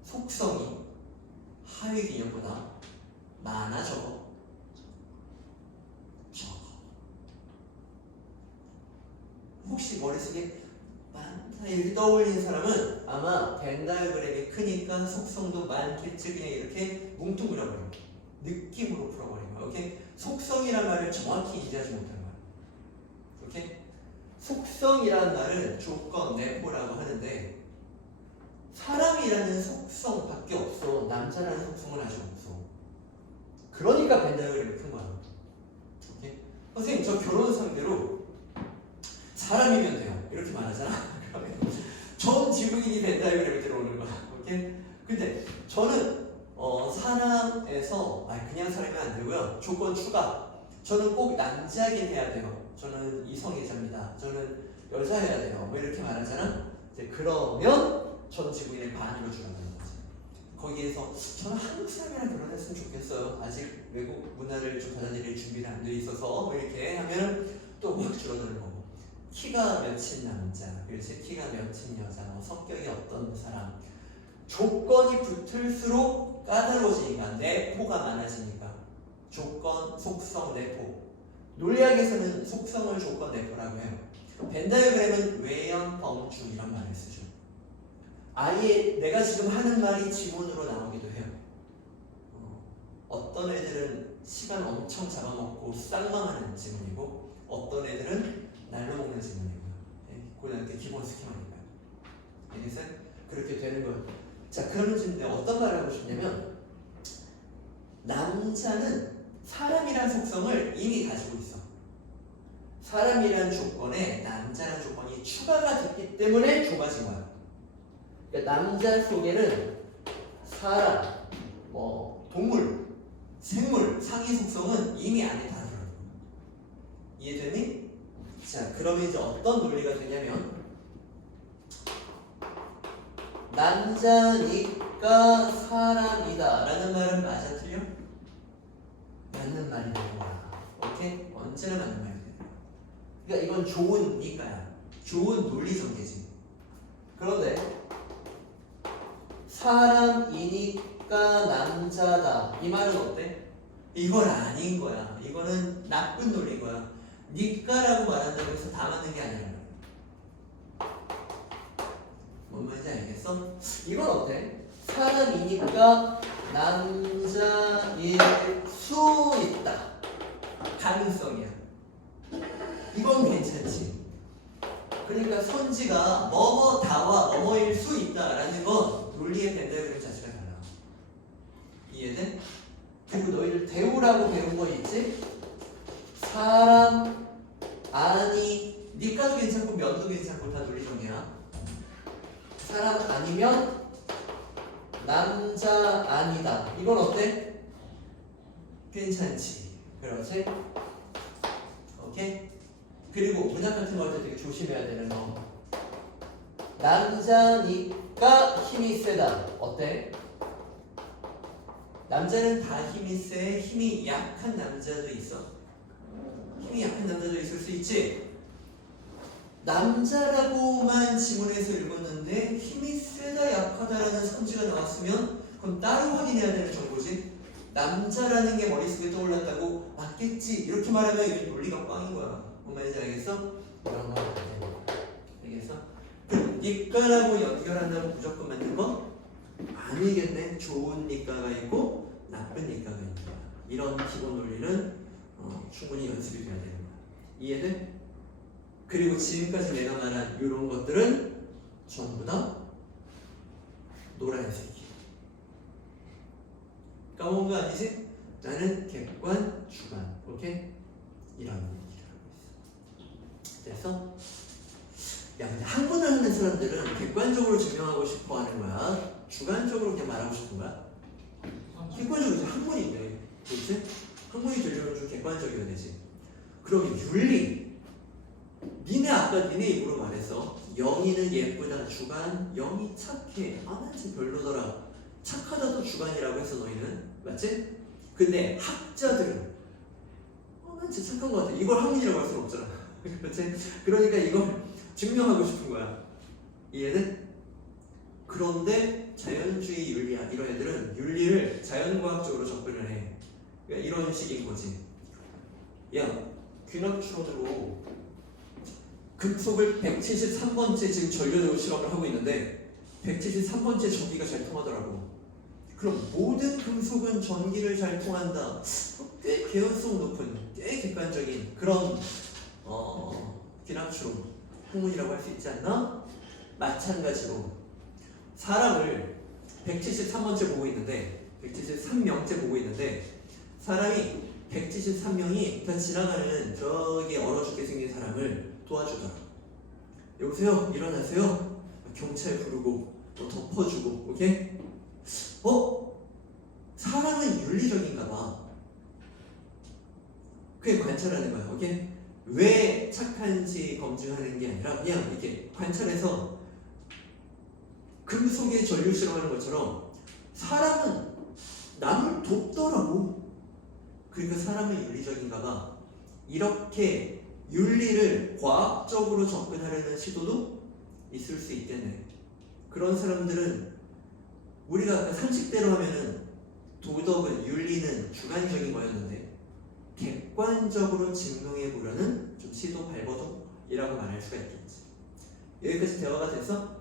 속성이 하위 개념보다 많아 적어? 적어. 혹시 머릿속에 많다 이렇게 떠올리는 사람은 아마 벤다이어그램이 크니까 속성도 많겠지. 그냥 이렇게 뭉뚱그려버려. 느낌으로 풀어버린 거야. 오케이? 속성이란 말을 정확히 인지하지 못한 거야. 오케이? 속성이란 말은 조건, 내포라고 하는데 사람이라는 속성밖에 없어. 남자라는 속성은 아직 없어. 그러니까 벤다이어그램이 큰 거야. 오케이? 선생님 저 결혼 상대로 사람이면 돼요. 이렇게 말하잖아. 전 지구인이 벤다이어그램에 들어오는 거야. 오케이? 근데 저는 사람에서 그냥 사람이면 안 되고요. 조건 추가. 저는 꼭 남자긴 해야 돼요. 저는 이성애자입니다. 저는 여자여야 돼요. 뭐 이렇게 말하잖아. 이제 그러면 전 지구인의 반으로 줄어드는 거지. 거기에서 저는 한국 사람이랑 결혼했으면 좋겠어요. 아직 외국 문화를 좀 받아들일 준비가 안 돼 있어서 뭐 이렇게 하면 또 확 줄어드는 거고. 키가 몇인 남자, 그렇지? 키가 몇인 여자, 뭐 성격이 어떤 사람. 조건이 붙을수록 까다로워지니까 내포가 많아지니까 조건, 속성, 내포. 논리학에서는 속성을 조건, 내포라고 해요. 벤다이어그램은 외연, 범주 이런 말을 쓰죠. 아예 내가 지금 하는 말이 지문으로 나오기도 해요. 어떤 애들은 시간 엄청 잡아먹고 쌍망하는 지문이고 어떤 애들은 날로 먹는 지문이고요. 고등학교 기본 스키마니까요. 알겠어요? 그렇게 되는 거예요. 자, 그러면 지금 어떤 말을 하고 싶냐면 남자는 사람이란 속성을 이미 가지고 있어. 사람이란 조건에 남자란 조건이 추가가 됐기 때문에 좁아진 거야. 그러니까 남자 속에는 사람, 동물, 생물, 상위 속성은 이미 안에 다 들어있는 거야. 이해되니? 자, 그러면 이제 어떤 논리가 되냐면 남자니까 사람이다 라는 말은 맞아 틀려? 맞는 말이 되는 거야. 오케이? 언제나 맞는 말이 되는 거야. 그러니까 이건 좋으니까야. 좋은 논리 전개지. 그런데 사람이니까 남자다 이 말은 어때? 이건 아닌 거야. 이거는 나쁜 논리인 거야. 니까라고 말한다고 해서 다 맞는 게 아니라 뭔 말인지 알겠어? 이건 어때? 사람이니까 남자일 수 있다. 가능성이야. 이건 괜찮지. 그러니까 선지가 뭐뭐다와 뭐뭐일 수 있다라는 건 논리의 벤더그램 자체가 달라. 이해돼? 그리고 너희들 대우라고 배운 거 있지? 사람 아니 니까도 괜찮고 면도 괜찮고 다 논리정이야. 사람 아니면 남자 아니다. 이건 어때? 괜찮지. 그렇지? 오케이? 그리고 문학 같은 거 할 때 되게 조심해야 되는 거. 남자니까 힘이 세다. 어때? 남자는 다 힘이 세. 힘이 약한 남자도 있어. 힘이 약한 남자도 있을 수 있지. 남자라고만 지문에서 읽었는데 힘이 세다 약하다라는 성질가 나왔으면 그럼 따로 확인해야 되는 정보지. 남자라는 게 머릿속에 떠올랐다고 맞겠지 이렇게 말하면 이게 논리가 꽝인 거야. 뭔 말인지 알겠어? 이런 거 안 돼. 알겠어? 니까라고 연결한다고 무조건 맞는 거? 아니겠네. 좋은 니까가 있고 나쁜 니까가 있는 거야. 이런 기본 논리는 충분히 연습이 돼야 되는 거야. 이해돼? 그리고 지금까지 내가 말한 이런 것들은 전부 다 노란색이야. 까먹은 거 아니지? 나는 객관, 주관. 오케이? 이런 얘기를 하고 있어. 그래서 야 근데 학문을 하는 사람들은 객관적으로 증명하고 싶어 하는 거야? 주관적으로 그냥 말하고 싶은 거야? 객관적으로 이제 학문인데 그렇지? 학문이 되려면 좀 객관적이어야 되지. 그럼 윤리 니네 아까 니네 입으로 말했어. 영희는 예쁘다 주관, 영희 착해. 아 난 지금 별로더라. 착하다도 주관이라고 했어 너희는. 맞지? 근데 학자들은 난 진짜 착한 것 같아. 이걸 학문이라고 할 수는 없잖아. 그렇지? 그러니까 이걸 증명하고 싶은 거야. 이해돼? 그런데 자연주의 윤리야 이런 애들은 윤리를 자연과학적으로 접근을 해. 그러니까 이런 식인 거지. 야 귀납추론으로 금속을 173번째 지금 전류로 실험을 하고 있는데 173번째 전기가 잘 통하더라고. 그럼 모든 금속은 전기를 잘 통한다. 꽤 개연성 높은, 꽤 객관적인 그런 귀납추론 학문이라고 할 수 있지 않나? 마찬가지로 사람을 173번째 보고 있는데 173명째 보고 있는데 사람이 173명이 다 지나가는 저기 얼어 죽게 생긴 사람을 도와주더라. 여보세요? 일어나세요? 경찰 부르고 또 덮어주고 오케이? 사람은 윤리적인가 봐. 그게 관찰하는 거야. 오케이? 왜 착한지 검증하는 게 아니라 그냥 이렇게 관찰해서 금속에 전류 실험하는 것처럼 사람은 남을 돕더라고. 그러니까 사람은 윤리적인가 봐. 이렇게 윤리를 과학적으로 접근하려는 시도도 있을 수 있겠네. 그런 사람들은 우리가 아까 상식대로 하면은 도덕은 윤리는 주관적인 거였는데 객관적으로 증명해 보려는 좀 시도 발버둥이라고 말할 수가 있겠지. 여기까지 대화가 돼서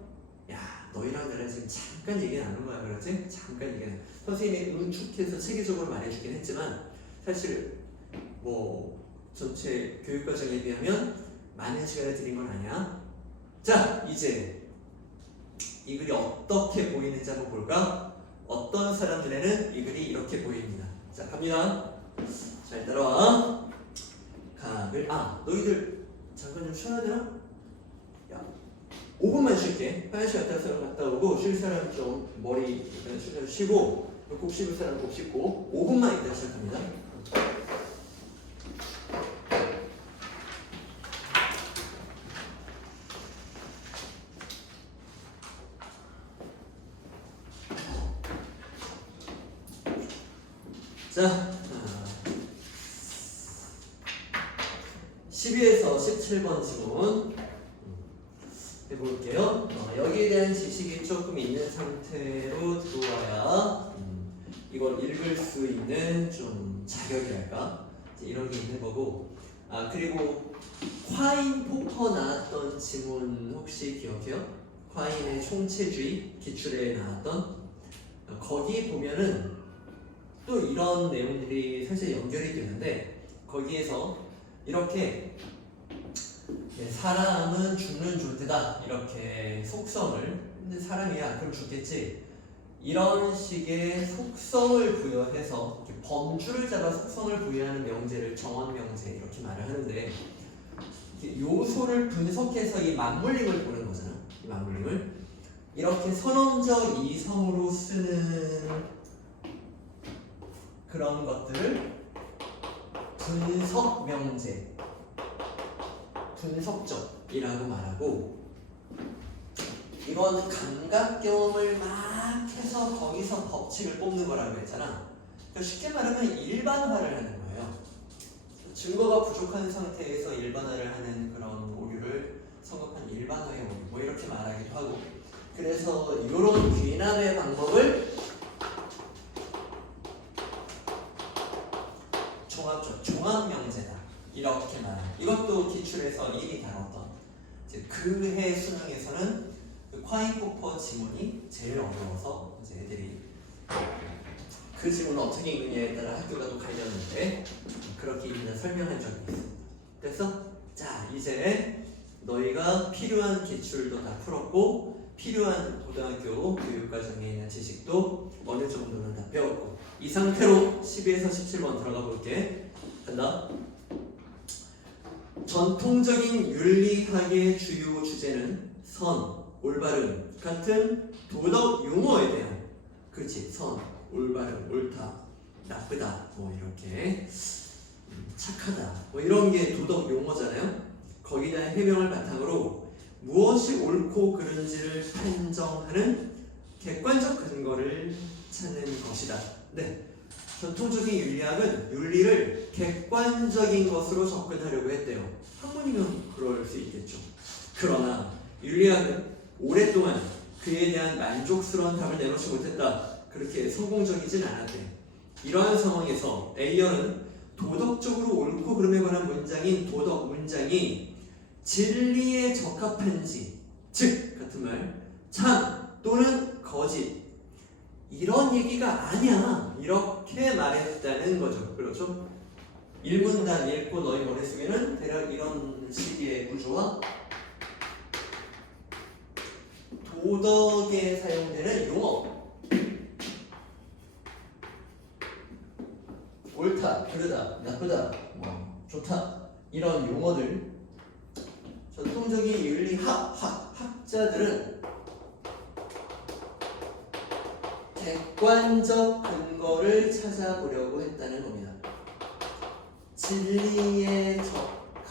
야 너희랑 나랑 지금 잠깐 얘기 나눈 거야. 그렇지? 잠깐 얘기. 선생님이 응축해서 체계적으로 말해주긴 했지만 사실 뭐 전체 교육과정에 비하면 많은 시간을 드린 건 아니야. 자 이제 이 글이 어떻게 보이는지 한번 볼까? 어떤 사람들에는 이 글이 이렇게 보입니다. 자 갑니다. 잘 따라와. 각을 너희들 잠깐 좀 쉬어야 되나? 야 5분만 쉴게. 화장실 갔다 오고 쉴 사람 좀 머리 쉬고 꼭 씹을 사람 꼭 씹고 5분만 있다 시작합니다. 자 12에서 17번 지문 해볼게요. 여기에 대한 지식이 조금 있는 상태로 들어와야 이걸 읽을 수 있는 좀 자격이랄까 이런 게 있는 거고 아 그리고 콰인 포퍼 나왔던 지문 혹시 기억해요? 콰인의 총체주의 기출에 나왔던 거기 보면은 또 이런 내용들이 사실 연결이 되는데 거기에서 이렇게 사람은 죽는 존재다 이렇게 속성을 근데 사람이야 그럼 죽겠지 이런 식의 속성을 부여해서 범주를 잡아 속성을 부여하는 명제를 정원명제 이렇게 말을 하는데 요소를 분석해서 이 맞물림을 보는 거잖아. 이 맞물림을 이렇게 선언적 이성으로 쓰는 그런 것들을 분석명제, 분석적이라고 말하고 이건 감각 경험을 막 해서 거기서 법칙을 뽑는 거라고 했잖아. 그러니까 쉽게 말하면 일반화를 하는 거예요. 증거가 부족한 상태에서 일반화를 하는 그런 오류를 성급한 일반화의 오류 뭐 이렇게 말하기도 하고 그래서 이런 귀납의 방법을 종합명제다 이렇게 말합니다. 이것도 기출에서 이미 다뤘던 그해 수능에서는 콰인 포퍼 지문이 제일 어려워서 이제 애들이 그 지문을 어떻게 읽느냐에 따라 학교가 또 갈렸는데 그렇게 일단 설명한 적이 있습니다. 그래서 자 이제 너희가 필요한 기출도 다 풀었고 필요한 고등학교 교육과정에 있는 지식도 어느 정도는 다 배웠고 이 상태로 12에서 17번 들어가 볼게. 간다. 전통적인 윤리학의 주요 주제는 선, 올바름 같은 도덕 용어에 대한 그렇지 선, 올바름, 옳다, 나쁘다 뭐 이렇게 착하다 뭐 이런 게 도덕 용어잖아요. 거기에 대한 해명을 바탕으로 무엇이 옳고 그른지를 판정하는 객관적 근거를 찾는 것이다. 네, 전통적인 윤리학은 윤리를 객관적인 것으로 접근하려고 했대요. 학문이면 그럴 수 있겠죠. 그러나 윤리학은 오랫동안 그에 대한 만족스러운 답을 내놓지 못했다. 그렇게 성공적이진 않았대. 이러한 상황에서 에이어는 도덕적으로 옳고 그름에 관한 문장인 도덕 문장이 진리에 적합한지, 즉 같은 말, 참 또는 거짓 이런 얘기가 아니야 이렇게 말했다는 거죠. 그렇죠? 1문단 읽고 너희 머릿속에는 대략 이런 식의 구조와 도덕에 사용되는 용어 옳다, 그르다, 나쁘다, 뭐 좋다 이런 용어들 전통적인 학자들은 객관적 근거를 찾아보려고 했다는 겁니다. 진리에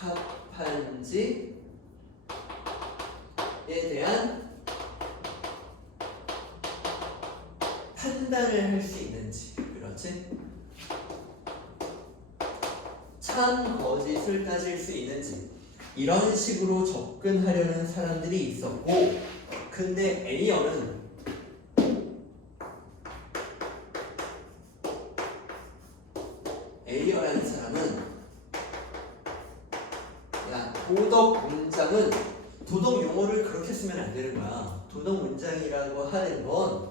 적합한지에 대한 판단을 할 수 있는지, 그렇지? 참 거짓을 따질 수 있는지 이런 식으로 접근하려는 사람들이 있었고 근데 에이어라는 사람은 야 도덕 문장은 도덕 용어를 그렇게 쓰면 안 되는 거야. 도덕 문장이라고 하는 건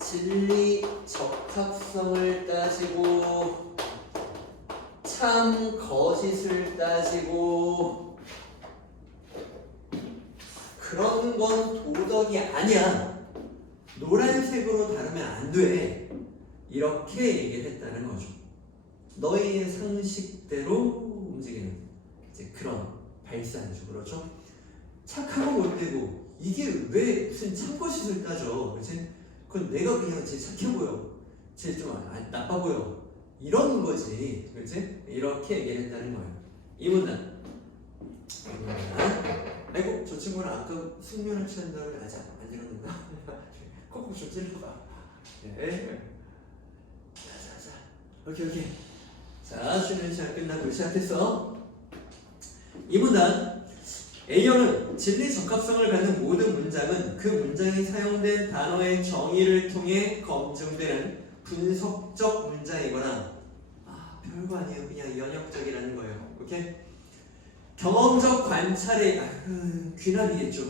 진리 적합성을 따지고 참 거짓을 따지고 그런 건 도덕이 아니야. 노란색으로 다루면 안 돼. 이렇게 얘기를 했다는 거죠. 너희의 상식대로 움직이는 이제 그런 발산주 그렇죠? 착하고 못되고 이게 왜 무슨 참거짓을 따져? 그치? 그건 내가 그냥 쟤 착해 보여, 쟤 좀 나빠 보여 이런 거지, 그렇지? 이렇게 얘기를 했다는 거예요. 이 문단. 아이고 저 친구는 아까 숙면을 취한다고 아직 안 이러는가? 콕콕 좀 찔러봐. 네. 자. 오케이. 자, 쉬는 시간 끝나고 시작했어. 이 문단. A어는 진리 적합성을 갖는 모든 문장은 그 문장이 사용된 단어의 정의를 통해 검증되는 분석적 문장이거나 별거 아니에요. 그냥 연역적이라는 거예요. 오케이? 경험적 관찰에 귀납이겠죠.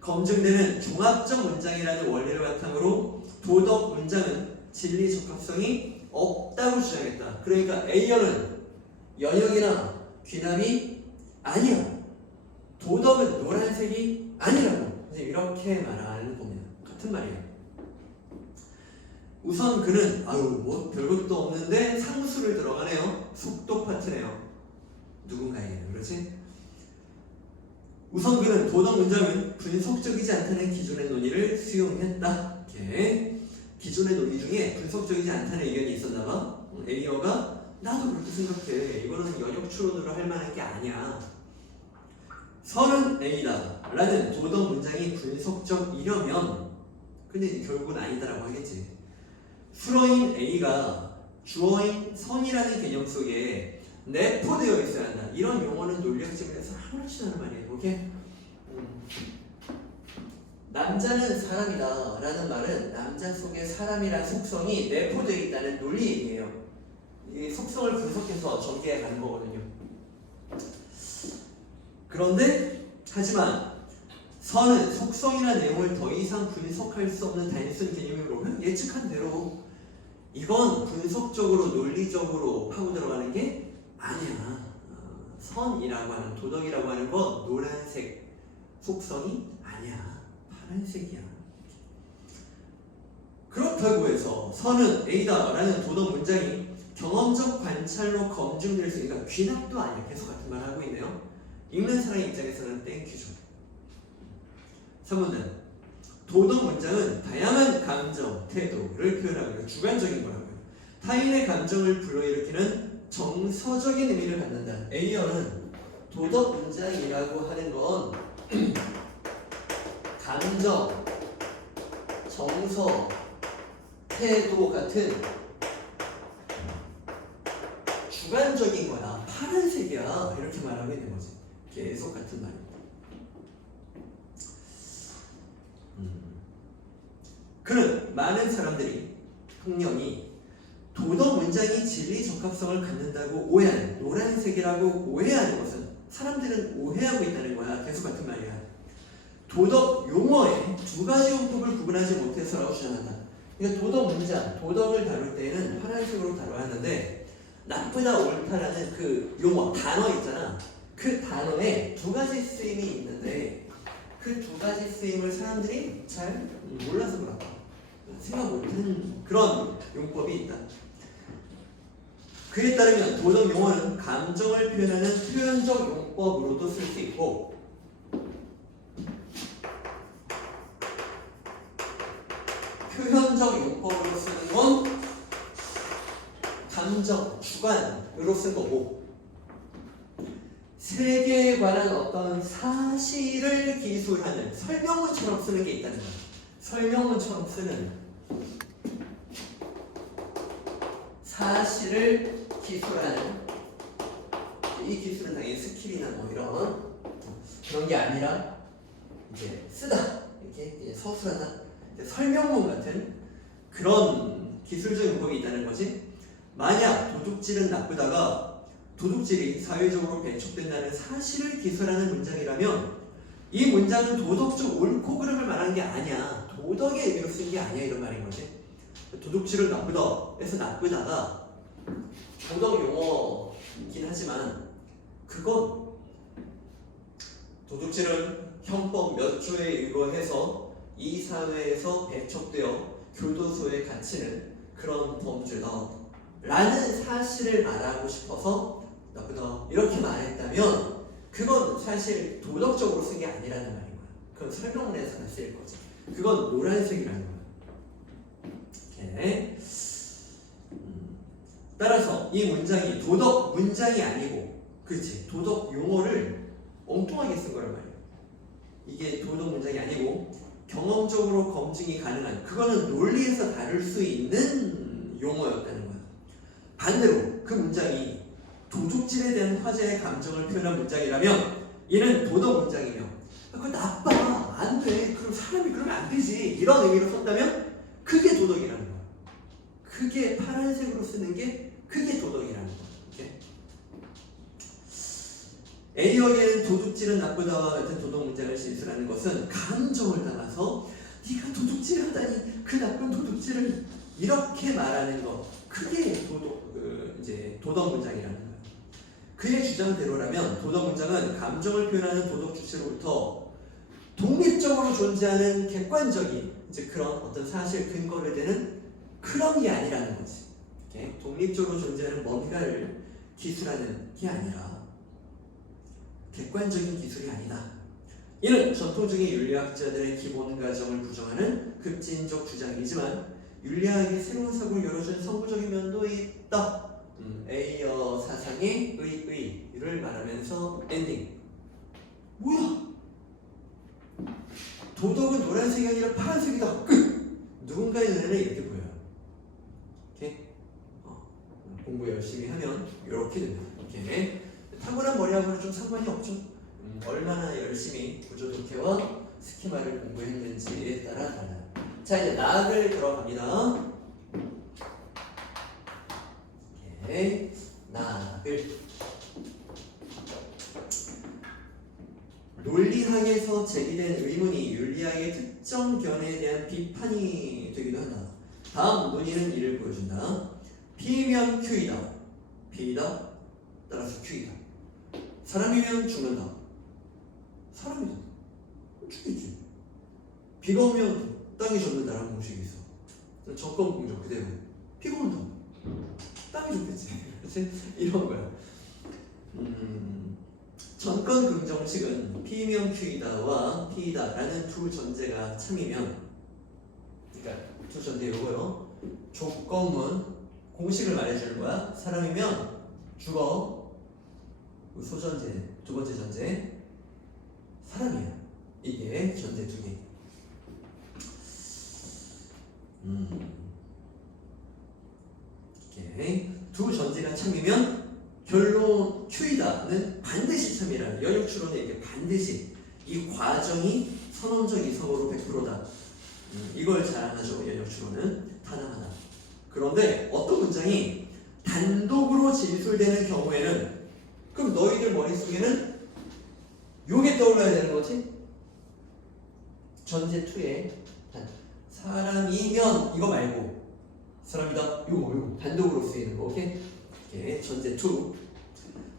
검증되는 종합적 문장이라는 원리를 바탕으로 도덕 문장은 진리 적합성이 없다고 주장했다. 그러니까 A열은 연역이나 귀납이 아니야. 도덕은 노란색이 아니라고 이제 이렇게 말하는 겁니다. 같은 말이에요. 우선 그는 뭐 별것도 없는데 상수를 들어가네요. 속독 파트네요. 누군가에게는 그렇지? 우선 그는 도덕 문장은 분석적이지 않다는 기존의 논의를 수용했다. 이렇게 기존의 논의 중에 분석적이지 않다는 의견이 있었나봐. A어가 나도 그렇게 생각해. 이거는 연역 추론으로 할 만한 게 아니야. 선은 A다 라는 도덕 문장이 분석적이려면 근데 이제 결국은 아니다라고 하겠지. 수어인 A가 주어인 선이라는 개념 속에 내포되어 있어야 한다. 이런 용어는 논리학 측면에서 아무렇지도 않은 말이에요. 오케이? 남자는 사람이다 라는 말은 남자 속에 사람이란 속성이 내포되어 있다는 논리 얘기예요. 이 속성을 분석해서 전개해 가는 거거든요. 그런데 하지만 선은 속성이나 내용을 더 이상 분석할 수 없는 단순 개념으로 예측한 대로 이건 분석적으로 논리적으로 파고 들어가는 게 아니야. 선이라고 하는 도덕이라고 하는 건 노란색 속성이 아니야. 파란색이야. 그렇다고 해서 선은 A다 라는 도덕 문장이 경험적 관찰로 검증될 수 있으니까 귀납도 아니야. 계속 같은 말 하고 있네요. 읽는 사람 입장에서는 땡큐죠. 3번은 도덕 문장은 다양한 감정, 태도를 표현하고 주관적인 거라고요. 타인의 감정을 불러일으키는 정서적인 의미를 갖는다. A어는 도덕 문장이라고 하는 건 감정, 정서, 태도 같은 주관적인 거야. 파란색이야. 이렇게 말하고 있는 거지. 계속 같은 말입니다. 그는 많은 사람들이 풍령이 도덕 문장이 진리 적합성을 갖는다고 오해하는 노란색이라고 오해하는 것은 사람들은 오해하고 있다는 거야. 계속 같은 말이야. 도덕 용어의 두 가지 용법을 구분하지 못해서라고 주장한다. 그러니까 도덕 문장, 도덕을 다룰 때는 파란색으로 다뤄야 하는데 나쁘다 옳다라는 그 용어, 단어 있잖아. 그 단어에 두 가지 쓰임이 있는데 그 두 가지 쓰임을 사람들이 잘 몰라서 그런가. 생각 못하는 그런 용법이 있다. 그에 따르면 도덕 용어는 감정을 표현하는 표현적 용법으로도 쓸 수 있고 표현적 용법으로 쓰는 건 감정, 주관으로 쓴 거고 세계에 관한 어떤 사실을 기술하는 설명문처럼 쓰는 게 있다는 거야. 설명문처럼 쓰는 사실을 기술하는 이 기술은 당연히 스킬이나 뭐 이런 그런 게 아니라 이제 쓰다 이렇게 이제 서술하다 설명문 같은 그런 기술적 용법이 있다는 거지. 만약 도둑질은 나쁘다가 도둑질이 사회적으로 배척된다는 사실을 기술하는 문장이라면 이 문장은 도덕적 옳고 그름을 말하는 게 아니야. 도덕의 의미로 쓴 게 아니야 이런 말인 거지. 도둑질은 나쁘다 해서 나쁘다가 도덕 용어이긴 하지만 그건 도둑질은 형법 몇 조에 의거해서 이 사회에서 배척되어 교도소에 갇히는 그런 범죄다 라는 사실을 말하고 싶어서 나쁘다 이렇게 말했다면 그건 사실 도덕적으로 쓴 게 아니라는 말인 거야. 그건 설명문에서만 쓰일 거지. 그건 노란색이라는 거야. 오케이. 따라서 이 문장이 도덕 문장이 아니고 그렇지 도덕 용어를 엉뚱하게 쓴 거란 말이야. 이게 도덕 문장이 아니고 경험적으로 검증이 가능한 그거는 논리에서 다룰 수 있는 용어였다는 거야. 반대로 그 문장이 도둑질에 대한 화제의 감정을 표현한 문장이라면 이는 도덕 문장이며 그거 나빠 안 돼 그럼 사람이 그러면 안 되지 이런 의미로 썼다면 그게 도덕이라는 거야. 크게 파란색으로 쓰는 게 그게 도덕이라는 거예요. 오케이? A어에는 도둑질은 나쁘다와 같은 도덕 문장을 실수라는 것은 감정을 담아서 네가 도둑질하다니 그 나쁜 도둑질을 이렇게 말하는 거 그게 도덕 문장이라는 거예요. 그의 주장대로라면 도덕 문장은 감정을 표현하는 도덕 주체로부터 독립적으로 존재하는 객관적인 이제 그런 어떤 사실 근거를 대는 그런 게 아니라는 거지. 오케이? 독립적으로 존재하는 뭔가를 기술하는 게 아니라 객관적인 기술이 아니다. 이는 전통적인 윤리학자들의 기본 가정을 부정하는 급진적 주장이지만 윤리학의 새로운 사고를 열어준 선구적인 면도 있다. A어 사상의 의를 말하면서 엔딩. 뭐야? 도덕은 노란색이 아니라 파란색이다. 끝. 누군가의 눈에는 이렇게 보여요. 오케이? 공부 열심히 하면 이렇게 됩니다. 오케이? 탁월한 머리하고는 좀 상관이 없죠. 얼마나 열심히 구조독해와 스키마를 공부했는지에 따라 달라요. 자, 이제 낙을 들어갑니다. 오케이. 낙을. 논리학에서 제기된 의문이 윤리학의 특정 견해에 대한 비판이 되기도 한다. 다음 논의는 이를 보여준다. P면 Q이다. P이다. 따라서 Q이다. 사람이면 죽는다. 사람이다. 죽이지. 비가 오면 땅이 젖는다라는 공식이 있어. 정권 공정 그대로. 비가 온다. 땅이 젖겠지. 그렇지? 이런 거야. 전권 긍정식은 P면 Q이다와 P이다라는 두 전제가 참이면, 그러니까 두 전제 요거요. 조건문 공식을 말해주는 거야. 사람이면 죽어. 소전제 두 번째 전제 사람이야. 이게 전제 두 개. 오케이. 두 전제가 참이면 결론 Q이다는 반드시 참이라. 연역 추론에 이게 반드시 이 과정이 선언적 이성으로 100%다. 이걸 자랑하죠. 연역 추론은 타당하다. 그런데 어떤 문장이 단독으로 진술되는 경우에는 그럼 너희들 머릿속에는 요게 떠올라야 되는 거지? 전제 2에 사람이면 이거 말고 사람이다 요거 단독으로 쓰이는 거. 오케이? 오케이. 전제 2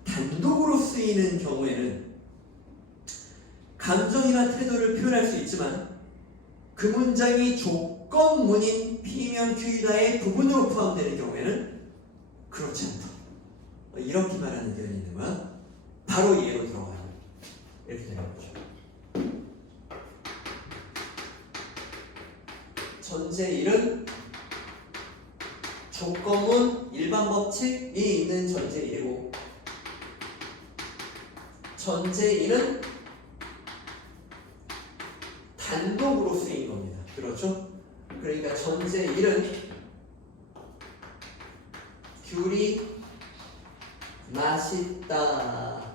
단독으로 쓰이는 경우에는 감정이나 태도를 표현할 수 있지만 그 문장이 조건문인 P면 Q이다의 부분으로 포함되는 경우에는 그렇지 않다. 이렇게 말하는 표현이 있는 거야. 바로 이해로 들어가요. 이렇게 되는 거죠. 전제 1은 조건문 일반 법칙이 있는 전제 1이고, 전제 2는 단독으로 쓰인 겁니다. 그렇죠? 그러니까 전제 1은 귤이 맛있다면,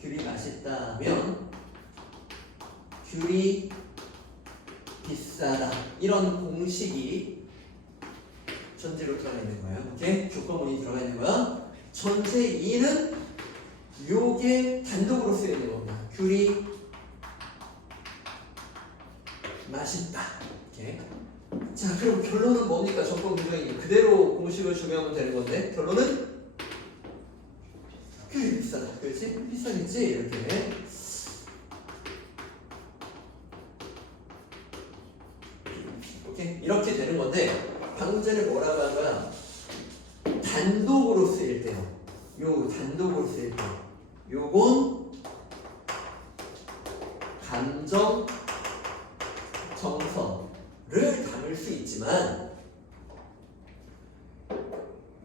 귤이 맛있다면 귤이 비싸다. 이런 공식이 전제로 들어가 있는 거예요. 오케이? 조건문이 들어가 있는 거야. 전제 2는 요게 단독으로 쓰여 있는 겁니다. 귤이 맛있다. 오케이? 자, 그럼 결론은 뭡니까? 조건 문장이 그대로 공식을 적용하면 되는 건데, 결론은 귤이 비싸다. 그렇지? 비싸겠지? 이렇게. 오케이? 이렇게 되는 건데, 방금 전에 뭐라고 한 거야? 단독으로 쓰일 때요. 요 단독으로 쓰일 때. 요건 감정 정서를 담을 수 있지만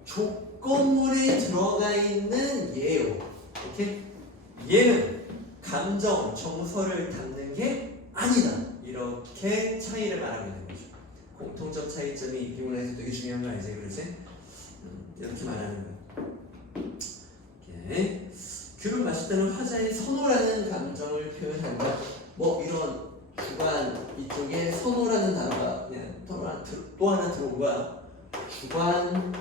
조건문에 들어가 있는 예요. 오케이? 얘는 감정 정서를 담는 게 아니다. 이렇게 차이를 말하고 있는 거죠. 공통적 차이점이 비문에서 되게 중요한 거 알지? 그렇지? 이렇게 말하는 거야. 오케이. 귤은 맛있다는 화자의 선호라는 감정을 표현한다. 뭐 이런 주관 이쪽에 선호라는 단어가 그냥 또 하나 들어온 거야. 주관,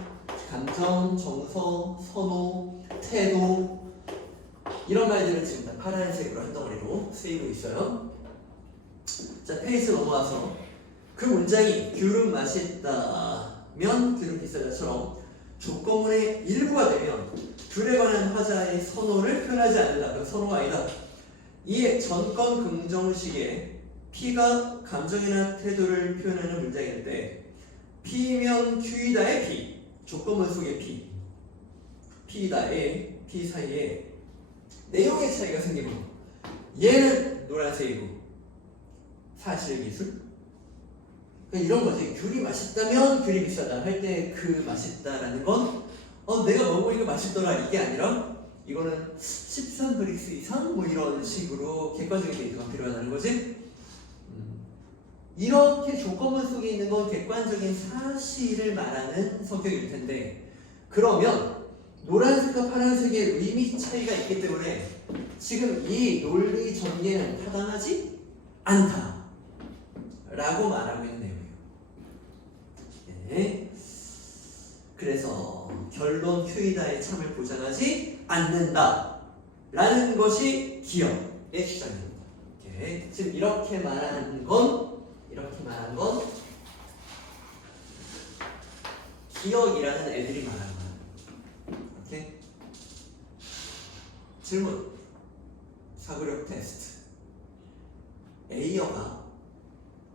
감정, 정서, 선호, 태도 이런 말들은 지금 다 파란색으로 한 덩어리로 쓰이고 있어요. 자, 페이지 넘어와서 그 문장이 귤은 맛있다면 귤은 비싸다처럼 조건문의 일부가 되면 귤에 관한 화자의 선호를 표현하지 않는다. 그럼 선호가 아니다. 이에 전건 긍정식에 P가 감정이나 태도를 표현하는 문장인데 P면 Q이다의 P, 조건문 속의 P, P이다의 P 사이에 내용의 차이가 생기면 얘는 노란색이고 사실기술 이런 거지. 귤이 맛있다면 귤이 비싸다 할 때 그 맛있다라는 건 내가 먹어보니까 맛있더라 이게 아니라 이거는 13브릭스 이상 뭐 이런 식으로 객관적인 데이터가 필요하다는 거지. 이렇게 조건문 속에 있는 건 객관적인 사실을 말하는 성격일 텐데 그러면 노란색과 파란색의 의미 차이가 있기 때문에 지금 이 논리 전개는 타당하지 않다 라고 말하고 있는 내용이에요. 네. 그래서 결론 Q이다의 참을 보장하지 않는다 라는 것이 기억의 주장입니다. 오케이. 지금 이렇게 말하는 건 기억이라는 애들이 말하는 거야. 오케이? 질문 사고력 테스트 A어가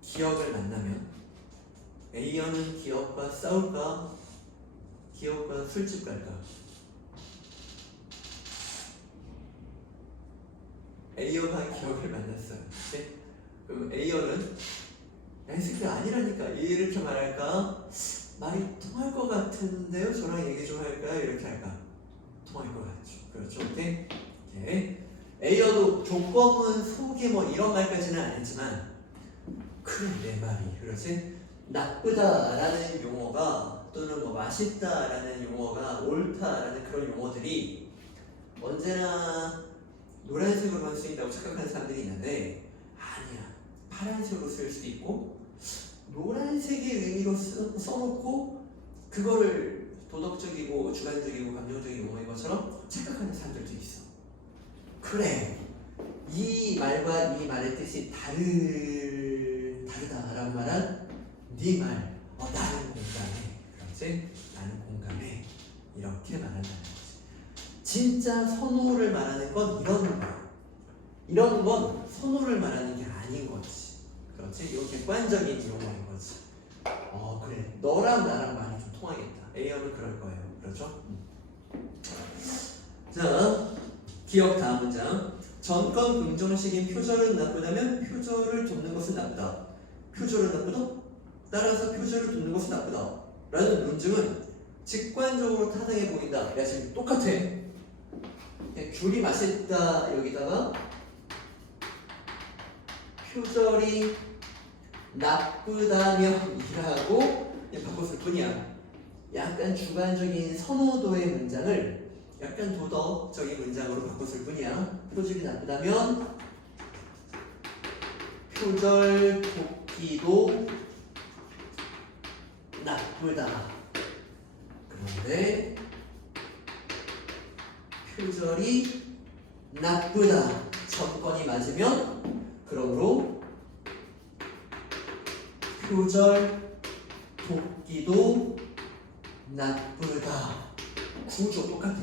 기억을 만나면 A어는 기억과 싸울까? 기억과 술집 갈까? A어가 기억을 만났어요. 오케이? 그럼 A어는 이 새끼 아니라니까 이렇게 말할까? 말이 통할 것 같은데요? 저랑 얘기 좀 할까요? 이렇게 할까? 통할 것 같죠. 그렇죠? 오케이? 오케이. A어도 조건문 속에 뭐 이런 말까지는 안 했지만 그래 내 말이 그렇지? 나쁘다라는 용어가 또는 뭐 맛있다라는 용어가 옳다라는 그런 용어들이 언제나 노란색으로만 쓰인다고 착각하는 사람들이 있는데 아니야. 파란색으로 쓸 수도 있고 노란색의 의미로 써놓고 그거를 도덕적이고 주관적이고 감정적인 용어인 것처럼 착각하는 사람들도 있어. 그래 이 말과 이 말의 뜻이 다르다라는 말은 네 말, 나는 공감해. 그렇지? 나는 공감해. 이렇게 말한다는 거지. 진짜 선호를 말하는 건 이런 거야. 이런 건 선호를 말하는 게 아닌 거지. 그렇지? 이거 객관적인 용어인 거지. 그래. 너랑 나랑 많이 좀 통하겠다. A어는 그럴 거예요. 그렇죠? 자, 기억 다음 문장. 전건 긍정식인 표절은 나쁘다면 표절을 돕는 것은 나쁘다. 표절은 나쁘다? 따라서 표절을 돕는 것은 나쁘다. 라는 논증은 직관적으로 타당해 보인다. 야, 지금 똑같아. 귤이 맛있다 여기다가 표절이 나쁘다면 이라고 바꿨을 뿐이야. 약간 주관적인 선호도의 문장을 약간 도덕적인 문장으로 바꿨을 뿐이야. 표절이 나쁘다면 표절 돕기도 나쁘다. 그런데 표절이 나쁘다. 전건이 맞으면 그러므로 표절 돕기도 나쁘다. 구조 똑같아.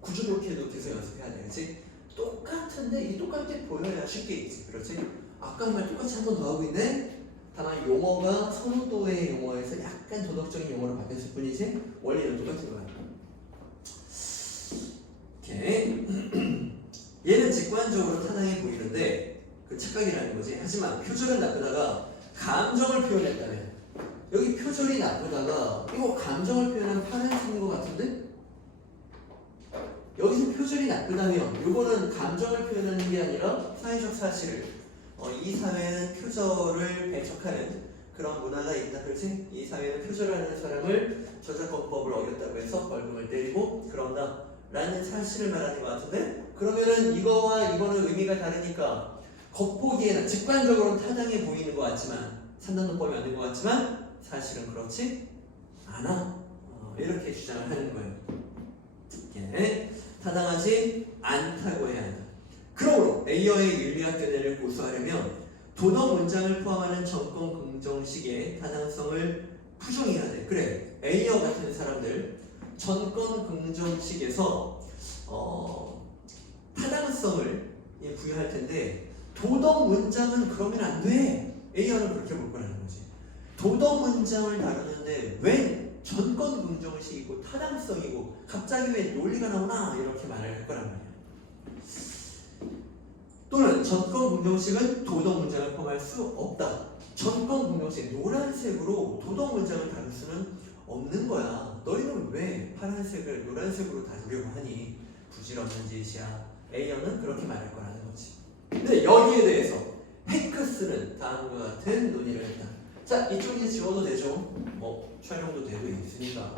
구조 그렇게 해서 연습해야 돼. 그렇지? 똑같은데 이게 똑같게 보여야 쉽게 있지. 그렇지? 아까 말 똑같이 한 번 더 하고 있네? 다만 용어가 선호도의 용어에서 약간 도덕적인 용어로 바뀌었을 뿐이지 원리는 똑같은 거야. 오케이. 얘는 직관적으로 타당해 보이는데 그 착각이라는 거지. 하지만 표절은 나쁘다가 감정을 표현했다면 여기 표절이 나쁘다가 이거 감정을 표현한 파란색인 것 같은데? 여기서 표절이 나쁘다면 이거는 감정을 표현하는 게 아니라 사회적 사실을 이 사회는 표절을 배척하는 그런 문화가 있다. 그렇지? 이 사회는 표절하는 사람을 저작권법을 어겼다고 해서 벌금을 때리고 그런다 라는 사실을 말하는 것 같은데 그러면은 이거와 이거는 의미가 다르니까 겉보기에는 직관적으로 타당해 보이는 것 같지만 3단 논법이 맞는 것 같지만 사실은 그렇지 않아. 이렇게 주장을 하는 거예요. 예, 타당하지 않다고 해야 한다. 그러므로 A어의 윤리학 견해를 고수하려면 도덕 문장을 포함하는 정권 긍정식의 타당성을 부정해야 돼. 그래, A어 같은 사람들 전권 긍정식에서 타당성을 부여할 텐데 도덕 문장은 그러면 안 돼. A어는 그렇게 볼 거라는 거지. 도덕 문장을 다루는데 왜 전권 긍정식이고 타당성이고 갑자기 왜 논리가 나오나 이렇게 말을 할 거란 말이야. 또는 전권 긍정식은 도덕 문장을 포함할 수 없다. 전권 긍정식 노란색으로 도덕 문장을 다룰 수는 없는 거야. 너희는 왜 파란색을 노란색으로 다루려고 하니? 부질없는 짓이야. A어는 그렇게 말할 거라는 거지. 근데 여기에 대해서 헨크스는 다음과 같은 논의를 했다. 자, 이쪽 이제 지워도 되죠? 뭐 촬영도 되고 있으니까.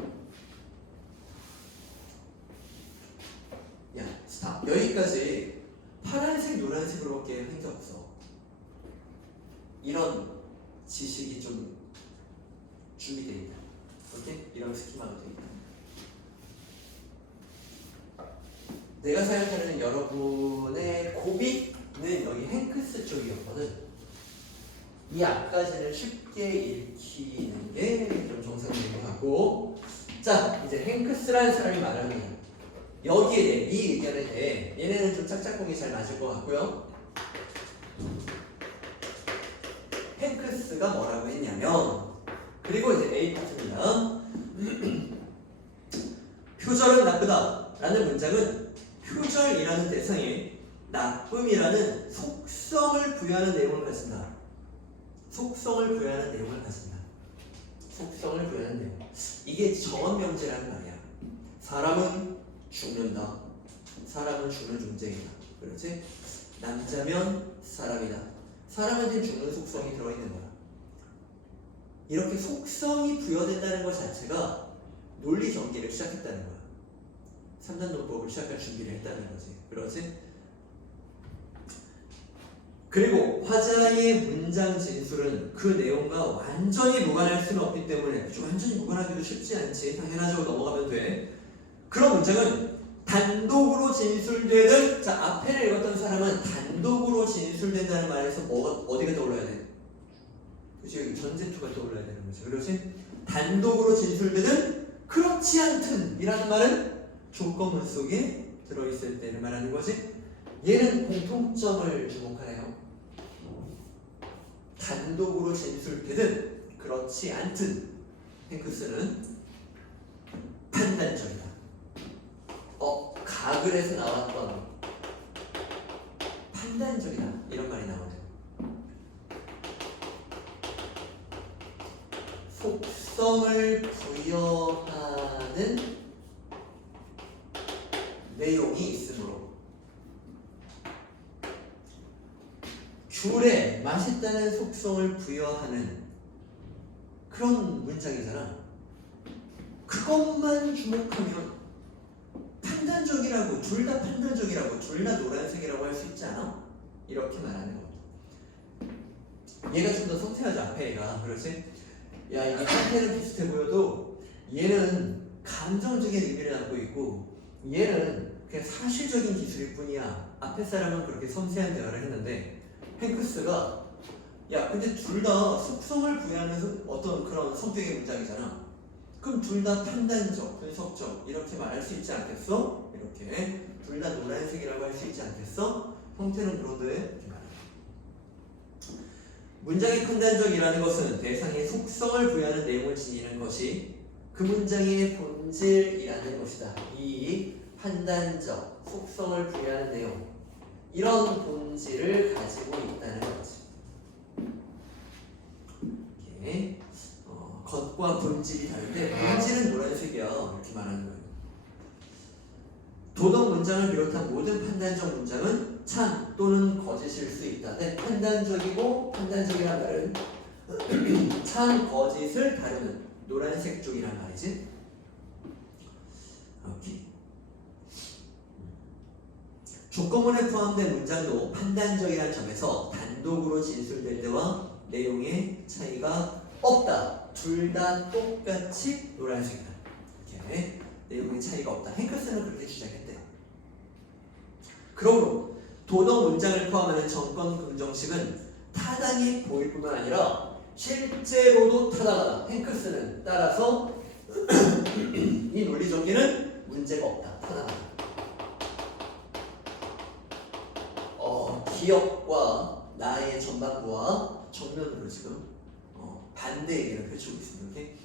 야, 스탑. 여기까지 파란색, 노란색으로밖에 한 게 없어. 이런 지식이 좀 준비되어 있다. 오케이? 이런 스키마가 되어 있다. 내가 생각하는 여러분의 고비는 여기 헨크스 쪽이었거든. 이 앞까지는 쉽게 읽히는 게 좀 정상적인 것 같고, 자, 이제 헨크스라는 사람이 말하는 여기에 대해, 이 의견에 대해 얘네는 좀 짝짝꿍이 잘 맞을 것 같고요. 헨크스가 뭐라고 했냐면, 그리고 이제 A 파트입니다. 표절은 나쁘다 라는 문장은 표절이라는 대상에 나쁨이라는 속성을 부여하는 내용을 가진다. 속성을 부여하는 내용을 가진다. 속성을 부여하는 내용. 이게 정언명제라는 말이야. 사람은 죽는다. 사람은 죽는 존재이다. 그렇지? 남자면 사람이다. 사람한테는 죽는 속성이 들어있는 거야. 이렇게 속성이 부여된다는 것 자체가 논리 전개를 시작했다는 거야. 3단 논법을 시작할 준비를 했다는 거지. 그렇지? 그리고 화자의 문장 진술은 그 내용과 완전히 무관할 수는 없기 때문에, 좀 완전히 무관하기도 쉽지 않지. 당연하죠. 넘어가면 돼. 그런 문장은 단독으로 진술되는, 자, 앞에를 읽었던 사람은 단독으로 진술된다는 말에서 어디가 떠올라야 돼? 그치? 전제투가 떠올라야 되는 거지. 그렇지? 단독으로 진술되는 그렇지 않든 이라는 말은 조건문 속에 들어있을 때를 말하는 거지. 얘는 공통점을 주목하네요. 단독으로 진술되든 그렇지 않든 헨크스는 판단적이다. 가글에서 나왔던 판단적이다 이런 말이 나오네요. 속성을 부여하는 내용이 있으므로 귤에 맛있다는 속성을 부여하는 그런 문장이잖아. 그것만 주목하면 판단적이라고, 둘 다 판단적이라고, 둘 다 노란색이라고 할 수 있지 않아? 이렇게 말하는 겁니다. 얘가 좀 더 성태하죠, 앞에 얘가. 그렇지? 야, 이게 상태는 비슷해 보여도 얘는 감정적인 의미를 담고 있고 얘는 그냥 사실적인 기술일 뿐이야. 앞에 사람은 그렇게 섬세한 대화를 했는데 헨크스가 야, 근데 둘 다 속성을 부여하는 어떤 그런 성격의 문장이잖아. 그럼 둘 다 판단적, 분석적 이렇게 말할 수 있지 않겠어? 이렇게 둘 다 노란색이라고 할 수 있지 않겠어? 형태는 그런데 이렇게 말해. 문장이 판단적이라는 것은 대상의 속성을 부여하는 내용을 지니는 것이 그 문장의 본질이라는 것이다. 이 판단적, 속성을 부여하는 내용, 이런 본질을 가지고 있다는 거지. 이렇게 겉과 본질이 다를 때 본질은 노란색이야 이렇게 말하는 거예요. 도덕 문장을 비롯한 모든 판단적 문장은 참 또는 거짓일 수 있다. 네, 판단적이고 판단적이란 말은 참, 거짓을 다루는 노란색 쪽이란 말이지. 오케이. 조건문에 포함된 문장도 판단적이라는 점에서 단독으로 진술될 때와 내용의 차이가 없다. 둘 다 똑같이 노란색이다. 이렇게 내용의 차이가 없다. 행크스는 그렇게 주장했대요. 그러므로 도덕 문장을 포함하는 정권 긍정식은 타당해 보일 뿐만 아니라 실제로도 타당하다. 행크스는 따라서 이 논리 전개는 문제가 없다. 타당하다. 기억과 나의 전반부와 정면으로 지금 반대 의견을 펼치고 있습니다. 이렇게?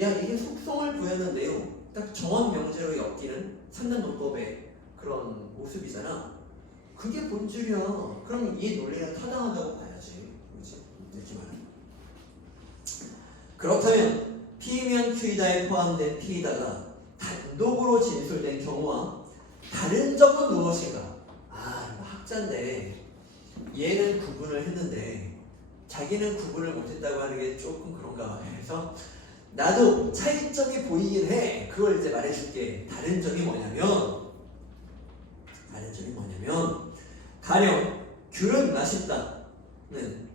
야, 이게 속성을 부여하는 내용, 딱 정원 명제로 엮이는 상단 논법의 그런 모습이잖아. 그게 본질이야. 그럼 이 논리는 타당하다고 봐야지. 그렇지? 이렇게 말하는. 그렇다면 P면 Q이다에 포함된 P이다가 단독으로 진술된 경우와 다른 점은 무엇인가? 학자인데 얘는 구분을 했는데 자기는 구분을 못했다고 하는 게 조금 그런가 해서 나도 차이점이 보이긴 해. 그걸 이제 말해줄게. 다른 점이 뭐냐면 가령 귤은 맛있다는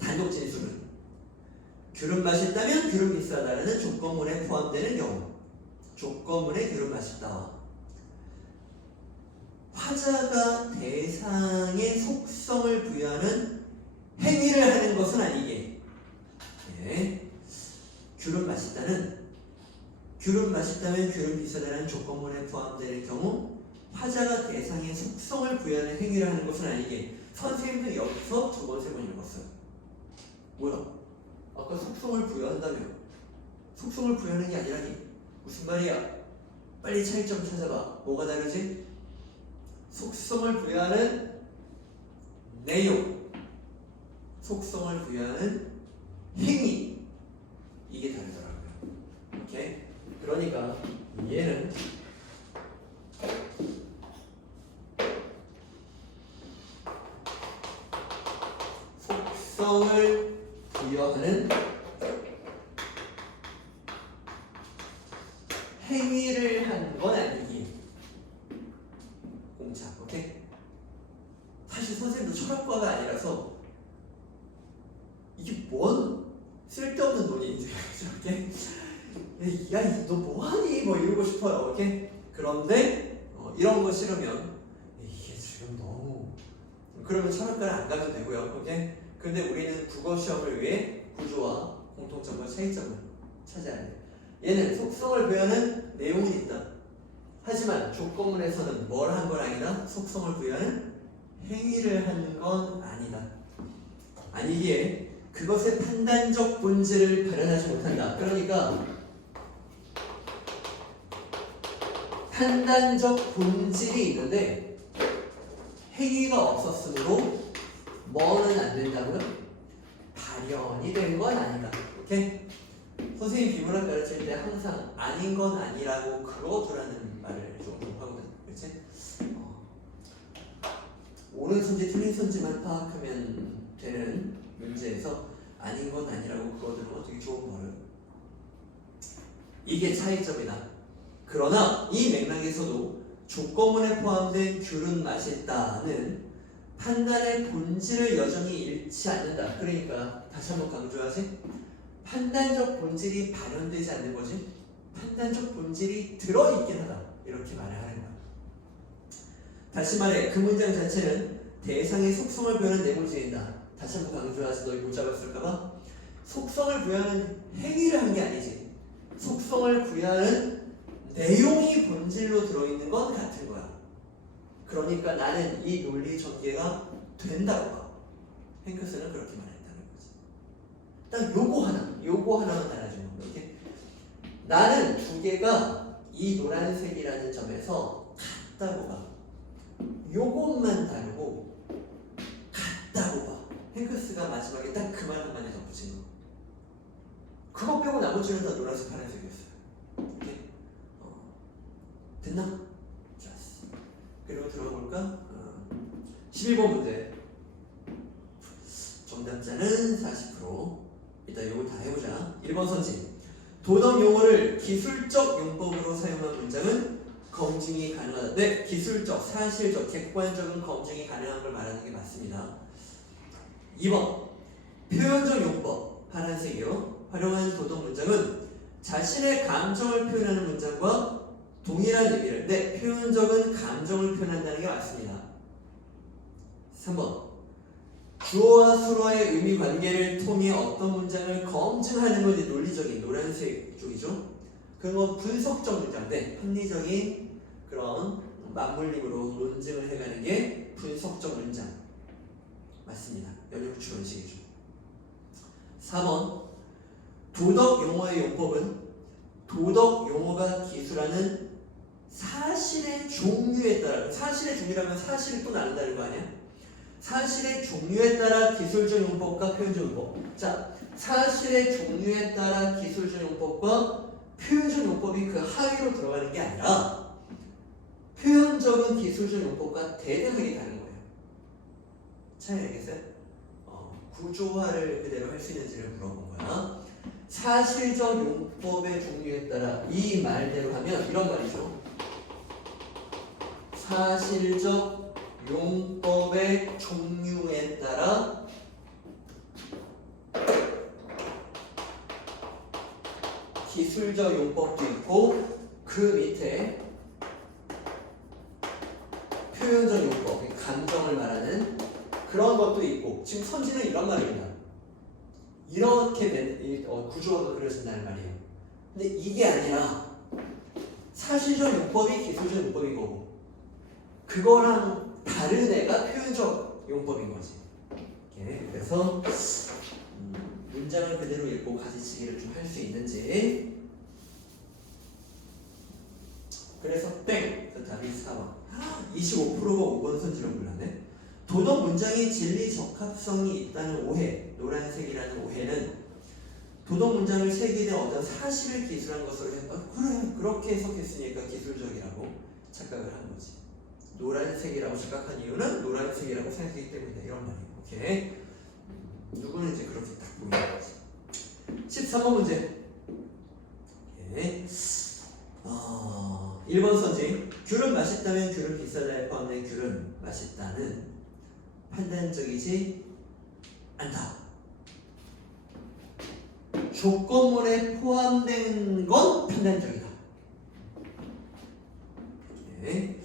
단독 진술은 귤은 맛있다면 귤은 비싸다라는 조건문에 포함되는 경우, 조건문에 귤은 맛있다. 화자가 대상의 속성을 부여하는 행위를 하는 것은 아니게. 귤은 맛있다면 귤은 비싸다는 조건문에 포함되는 경우 화자가 대상의 속성을 부여하는 행위를 하는 것은 아니게. 선생님도 여기서 두 번, 세 번 읽었어요. 뭐야? 아까 속성을 부여한다며. 속성을 부여하는 게 아니라니. 무슨 말이야? 빨리 차이점 찾아봐. 뭐가 다르지? 속성을 부여하는 내용, 속성을 부여하는 행위, 이게 다르더라고요. 오케이? 그러니까 얘는 속성을 부여하는 행위를 한 건 아니기. 공차. 오케이? 사실 선생님도 철학과가 아니라서 이게 뭔 쓸데없는 논의인지 이렇게 야, 너 뭐하니? 뭐 이러고 싶어요. 오케이? 그런데 이런 거 싫으면 이게 지금 너무 그러면 철학과를 안 가면 되고요. 오케이? 근데 우리는 국어 시험을 위해 구조와 공통점과 차이점을 찾아야 돼요. 얘는 속성을 부여하는 내용은 있다. 하지만 조건문에서는 뭘 한 건 아니다. 속성을 부여하는 행위를 한 건 아니다. 아니기에 그것의 판단적 본질을 발현하지 못한다. 그러니까 판단적 본질이 있는데 행위가 없었으므로 뭐는 안 된다고요? 발현이 된 건 아니다. 오케이? 선생님 비문학 가르칠 때 항상 아닌 건 아니라고 그러더라는 말을 좀 하거든. 그렇지? 옳은 선지 틀린 선지만 파악하면 되는 문제에서 아닌 건 아니라고 그러더라고 되게 좋은 버릇. 이게 차이점이다. 그러나 이 맥락에서도 조건문에 포함된 귤은 맛있다는 판단의 본질을 여전히 잃지 않는다. 그러니까 다시 한번 강조하지. 판단적 본질이 발현되지 않는 거지. 판단적 본질이 들어있긴 하다. 이렇게 말을 하는 거야. 다시 말해 그 문장 자체는 대상의 속성을 부여하는 내용을 지닌다. 다시 한번 강조하지. 너희 못 잡았을까봐. 속성을 부여하는 행위를 한 게 아니지. 속성을 부여하는 내용이 본질로 들어있는 건 같은 거야. 그러니까 나는 이 논리 전개가 된다고 봐. 행크스는 그렇게 말했다는 거지. 딱 요거 하나만 달라진 겁니다. 이렇게 나는 두 개가 이 노란색이라는 점에서 같다고 봐. 요것만 다르고 같다고 봐. 행크스가 마지막에 딱 그 말 한마디 덧붙인 거. 그거 빼고 나머지는 다 노란색, 파란색이었어요. 오케이? 됐나? 좋았어. 그리고 들어볼까? 11번 문제. 정답자는 40%. 일단 요거 다 해보자. 1번 선지. 도덕 용어를 기술적 용법으로 사용한 문장은 검증 검증이 가능하다. 네, 기술적, 사실적, 객관적인 검증이 가능한 걸 말하는 게 맞습니다. 2번 표현적 용법 파란색이요. 활용한 도덕 문장은 자신의 감정을 표현하는 문장과 동일한 의미를. 네, 표현적은 감정을 표현한다는 게 맞습니다. 3번 주어와 수어의 의미 관계를 통해 어떤 문장을 검증하는 것이 논리적인 노란색 쪽이죠. 그건 분석적 문장인데 합리적인 그런 맞물림으로 논증을 해가는 게 분석적 문장 맞습니다. 연역 주관식이죠. 4번 도덕 용어의 용법은 도덕 용어가 기술하는 사실의 종류에 따라, 사실의 종류라면 사실을 또 나눈다는 거 아니야? 사실의 종류에 따라 기술적 용법과 표현적 용법. 자, 사실의 종류에 따라 기술적 용법과 표현적 용법이 그 하위로 들어가는 게 아니라 표현적인 기술적 용법과 대등하게 가는 거예요. 차이 알겠어요? 구조화를 그대로 할 수 있는지를 물어본 거야. 사실적 용법의 종류에 따라 이 말대로 하면 이런 말이죠. 사실적 용법의 종류에 따라 기술적 용법도 있고 그 밑에 표현적 용법, 감정을 말하는 그런 것도 있고. 지금 선지는 이런 말입니다. 이렇게 구조가 그려진다는 말이에요. 근데 이게 아니라 사실적 용법이 기술적 용법인 거고 그거랑 다른 애가 표현적 용법인 거지. 이렇게. 그래서 문장을 그대로 읽고 가지치기를 좀 할 수 있는지. 그래서 땡! 그래서 답이 4번. 25%가 5번 선지로 골랐네. 도덕 문장이 진리 적합성이 있다는 오해, 노란색이라는 오해는 도덕 문장을 새기되 어떤 사실을 기술한 것으로 그래 그렇게 해석했으니까 기술적이라고 착각을 한 거지. 노란색이라고 착각한 이유는 노란색이라고 생각했기 때문이다. 이런 말이에요. 오케이. 누구는 이제 그렇게 딱 보이는 거지. 13번 문제. 오케이. 1번 선지. 귤은 맛있다면 귤은 비싸다에 포함된 귤은 맛있다는 판단적이지 않다. 조건문에 포함된 건 판단적이다. 오케이.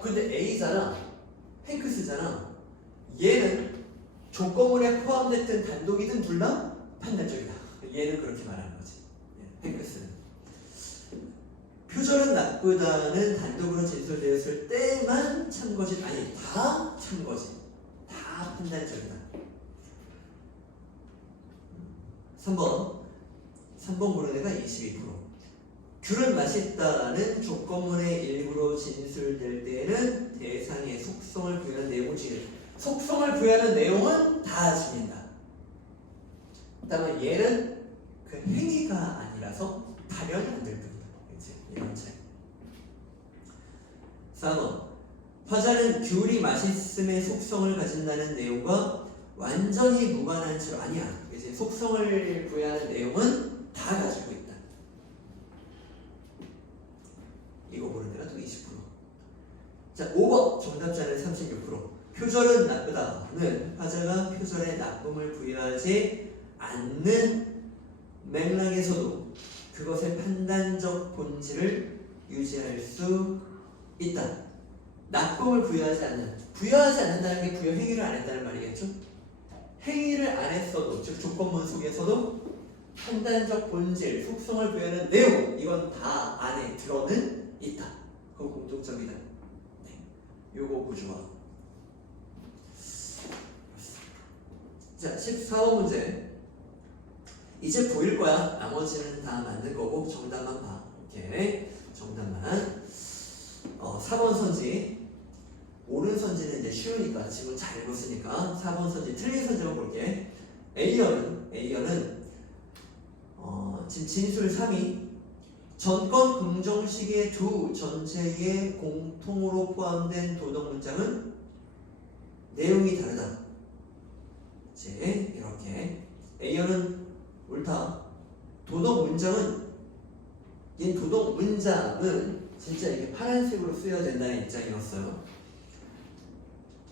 근데 A잖아. 행크스잖아. 얘는 조건문에 포함됐든 단독이든 둘 다 판단적이다. 얘는 그렇게 말하는 거지. 행크스는. 표절은 나쁘다는 단독으로 진술되었을 때만 참거짓, 아니 다 참거짓, 다 판단적이다. 3번 고른 애가 22%. 귤은 맛있다는 조건문의 일부로 진술될 때에는 대상의 속성을 부여하는 내용을 지금 속성을 부여하는 내용은 다 지닌다. 그다음에 얘는 그 행위가 아니라서 발현이 안 될 뿐이다. 이런 차이. 4번 화자는 귤이 맛있음의 속성을 가진다는 내용과 완전히 무관한 채로 아니야. 이제 속성을 부여하는 내용은 다 가지고 있다. 이거 모르는 데가 또 20%. 자, 5번 정답자는 36%. 표절은 나쁘다는 화자가 표절에 나쁨을 부여하지 않는 맥락에서도 그것의 판단적 본질을 유지할 수 있다. 나쁨을 부여하지 않는다는 게 부여 행위를 안 했다는 말이겠죠? 행위를 안 했어도, 즉 조건문 속에서도 판단적 본질, 속성을 부여하는 내용, 이건 다 안에 들어는 있다. 그건 공통점이다. 네. 요거 구조화. 자, 14번 문제. 이제 보일 거야. 나머지는 다 맞는 거고 정답만 봐. 오케이. 정답만. 4번 선지. 옳은 선지는 이제 쉬우니까 지금 잘 읽었으니까 4번 선지 틀린 선지만 볼게. A열은 지금 진술 3이 전권 긍정식의 두 전체에 공통으로 포함된 도덕 문장은 내용이 다르다. 이제 이렇게 A열은 옳다. 도덕 문장은 이 도덕 문장은 진짜 이게 파란색으로 쓰여야 된다는 입장이었어요.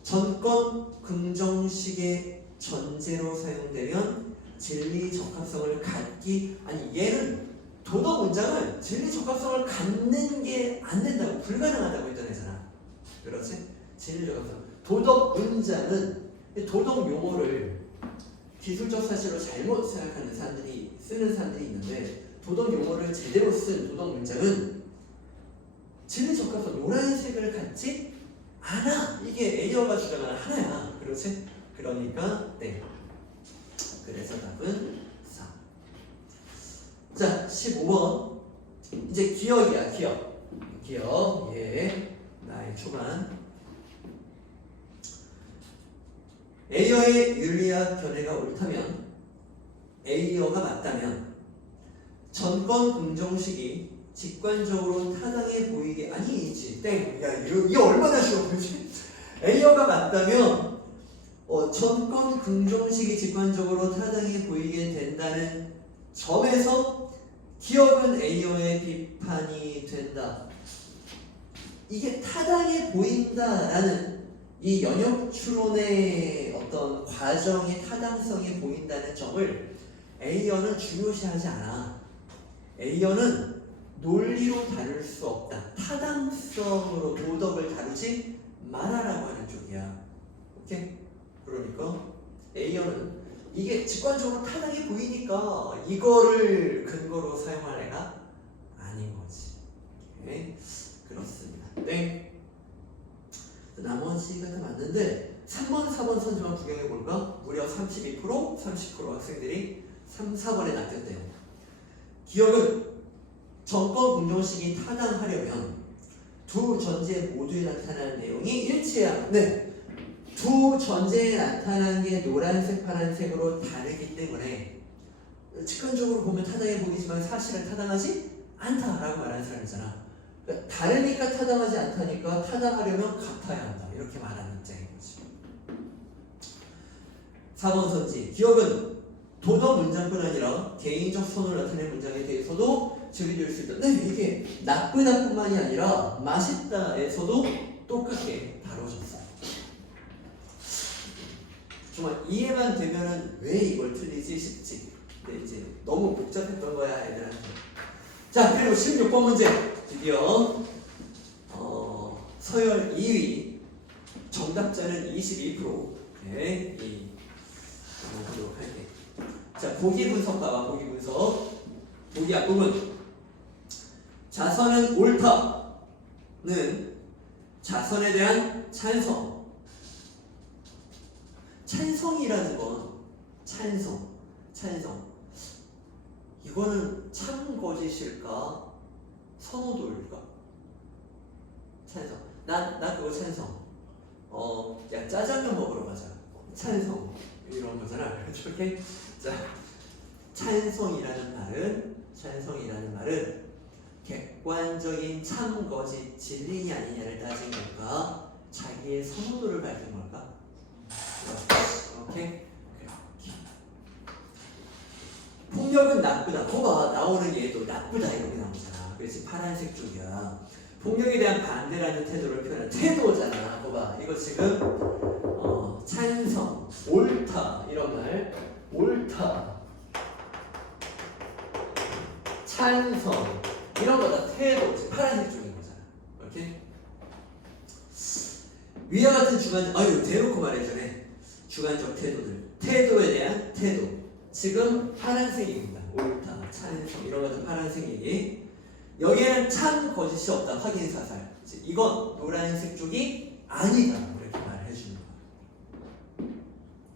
전권 긍정식의 전제로 사용되면 진리 적합성을 갖기, 아니 얘는 도덕 문장은 진리 적합성을 갖는 게 안 된다고, 불가능하다고 했던 애잖아. 그렇지? 진리 적합성. 도덕 문장은 도덕 용어를 기술적 사실로 잘못 생각하는 사람들이, 쓰는 사람들이 있는데, 도덕 용어를 제대로 쓴 도덕 문장은 진리 적합성 노란색을 갖지 않아. 이게 에이어가 주장하는 하나야. 그렇지? 그러니까 네. 그래서 답은 4. 자, 15번. 이제 기억이야, 기억. 기억. 예. 나의 초반. 에이어의 윤리학 견해가 옳다면, 에이어가 맞다면, 전권 긍정식이 직관적으로 타당해 보이게, 아니지, 땡. 야, 이거 얼마나 쉬워 보이지? 에이어가 맞다면, 전권 긍정식이 직관적으로 타당해 보이게 된다는 점에서 기억은 에이어의 비판이 된다. 이게 타당해 보인다라는 이 연역 추론의 어떤 과정의 타당성이 보인다는 점을 에이어는 중요시하지 않아. 에이어는 논리로 다룰 수 없다. 타당성으로 도덕을 다루지 말아라고 하는 쪽이야. 오케이? 그러니까 에이어는 이게 직관적으로 타당해 보이니까 이거를 근거로 사용할 애가 아닌 거지. 오케이? 그렇습니다. 땡. 나머지가 다 맞는데 3번, 4번 선지만 구경해 볼까? 무려 32%, 30% 학생들이 3, 4번에 낚였대요. 기억은 전권 긍정식이 타당하려면 두 전제 모두에 나타나는 내용이 일치해야. 네. 두 전제에 나타나는 게 노란색, 파란색으로 다르기 때문에 직관적으로 보면 타당해 보이지만 사실은 타당하지 않다라고 말하는 사람이잖아. 그러니까 다르니까 타당하지 않다니까 타당하려면 같아야 한다. 이렇게 말하는 입장인 거지. 4번 선지. 기억은 도덕 문장뿐 아니라 개인적 선호를 나타내는 문장에 대해서도 적용될 수 있다. 네, 이게 나쁘다뿐만이 아니라 맛있다에서도 똑같게 다뤄졌어요. 정말 이해만 되면은 왜 이걸 틀리지 싶지. 근데 이제 너무 복잡했던 거야, 애들한테. 자, 그리고 16번 문제. 드디어 서열 2위. 정답자는 22%. 네, 한번 보도록 할게. 자, 보기 분석 봐봐. 보기 분석. 보기 앞부분. 자선은 옳다는 자선에 대한 찬성. 찬성이라는 건 찬성. 이거는 참 거짓일까? 선호도일까? 찬성. 나 그거 찬성. 야, 짜장면 먹으러 가자. 찬성. 이런 거잖아. 이렇게. 자, 찬성이라는 말은 객관적인 참 거짓 진리냐 아니냐를 따진 걸까? 자기의 선호도를 밝힌 걸까? 오케이? 폭력은 나쁘다. 거봐, 나오는 얘도 나쁘다 이렇게 나오잖아. 그래서 파란색 쪽이야. 폭력에 대한 반대라는 태도를 표현한 태도잖아. 거봐, 이거 지금 찬성, 옳다 이런 말, 옳다, 찬성 이런 거 다 태도, 지금 파란색 쪽인 거잖아. 오케이? 위와 같은 대놓고 말해주네. 주관적 태도들, 태도에 대한 태도. 지금 파란색입니다. 옳다, 찬성 이런 것도 파란색이기. 여기에는 참 거짓이 없다. 확인 사살. 이건 노란색 쪽이 아니다. 이렇게 말해주는 거야.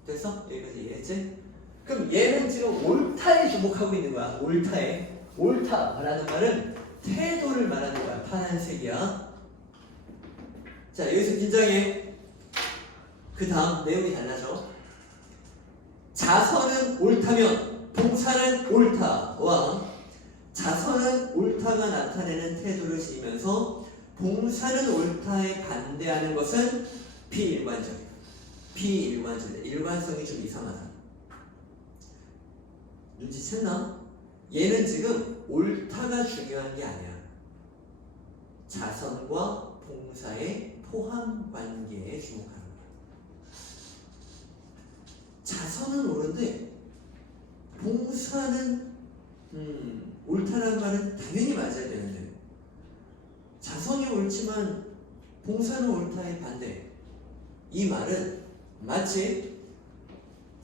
됐어? 여기까지 이해했지? 그럼 얘는 지금 옳다에 주목하고 있는 거야. 옳다라는 말은 태도를 말하는 거야. 파란색이야. 자, 여기서 긴장해. 그 다음 내용이 달라져. 자선은 옳다면 봉사는 옳다와 자선은 옳다가 나타내는 태도를 지니면서 봉사는 옳다에 반대하는 것은 비일관적이다. 일관성이 좀 이상하다. 눈치챘나? 얘는 지금 옳다가 중요한 게 아니야. 자선과 봉사의 포함 관계에 주목하는 거야. 자선은 옳은데 봉사는 옳다라는 말은 당연히 맞아야 되는데 자선이 옳지만 봉사는 옳다의 반대. 이 말은 마치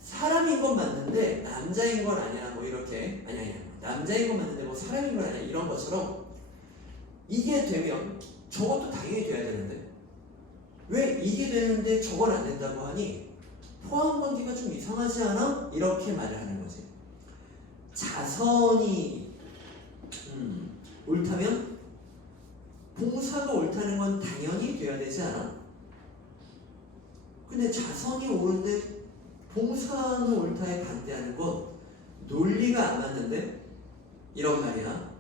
사람인 건 맞는데 남자인 건 아니야 뭐 이렇게 아니야 남자인 건 맞는데 뭐 사람인 건 아니야 이런 것처럼 이게 되면 저것도 당연히 돼야 되는데 왜 이게 되는데 저건 안 된다고 하니 포함관계가 좀 이상하지 않아? 이렇게 말을 하는 거지. 자선이 옳다면 봉사가 옳다는 건 당연히 돼야 되지 않아? 근데 자선이 옳은데 봉사는 옳다에 반대하는 건 논리가 안 맞는데? 이런 말이야.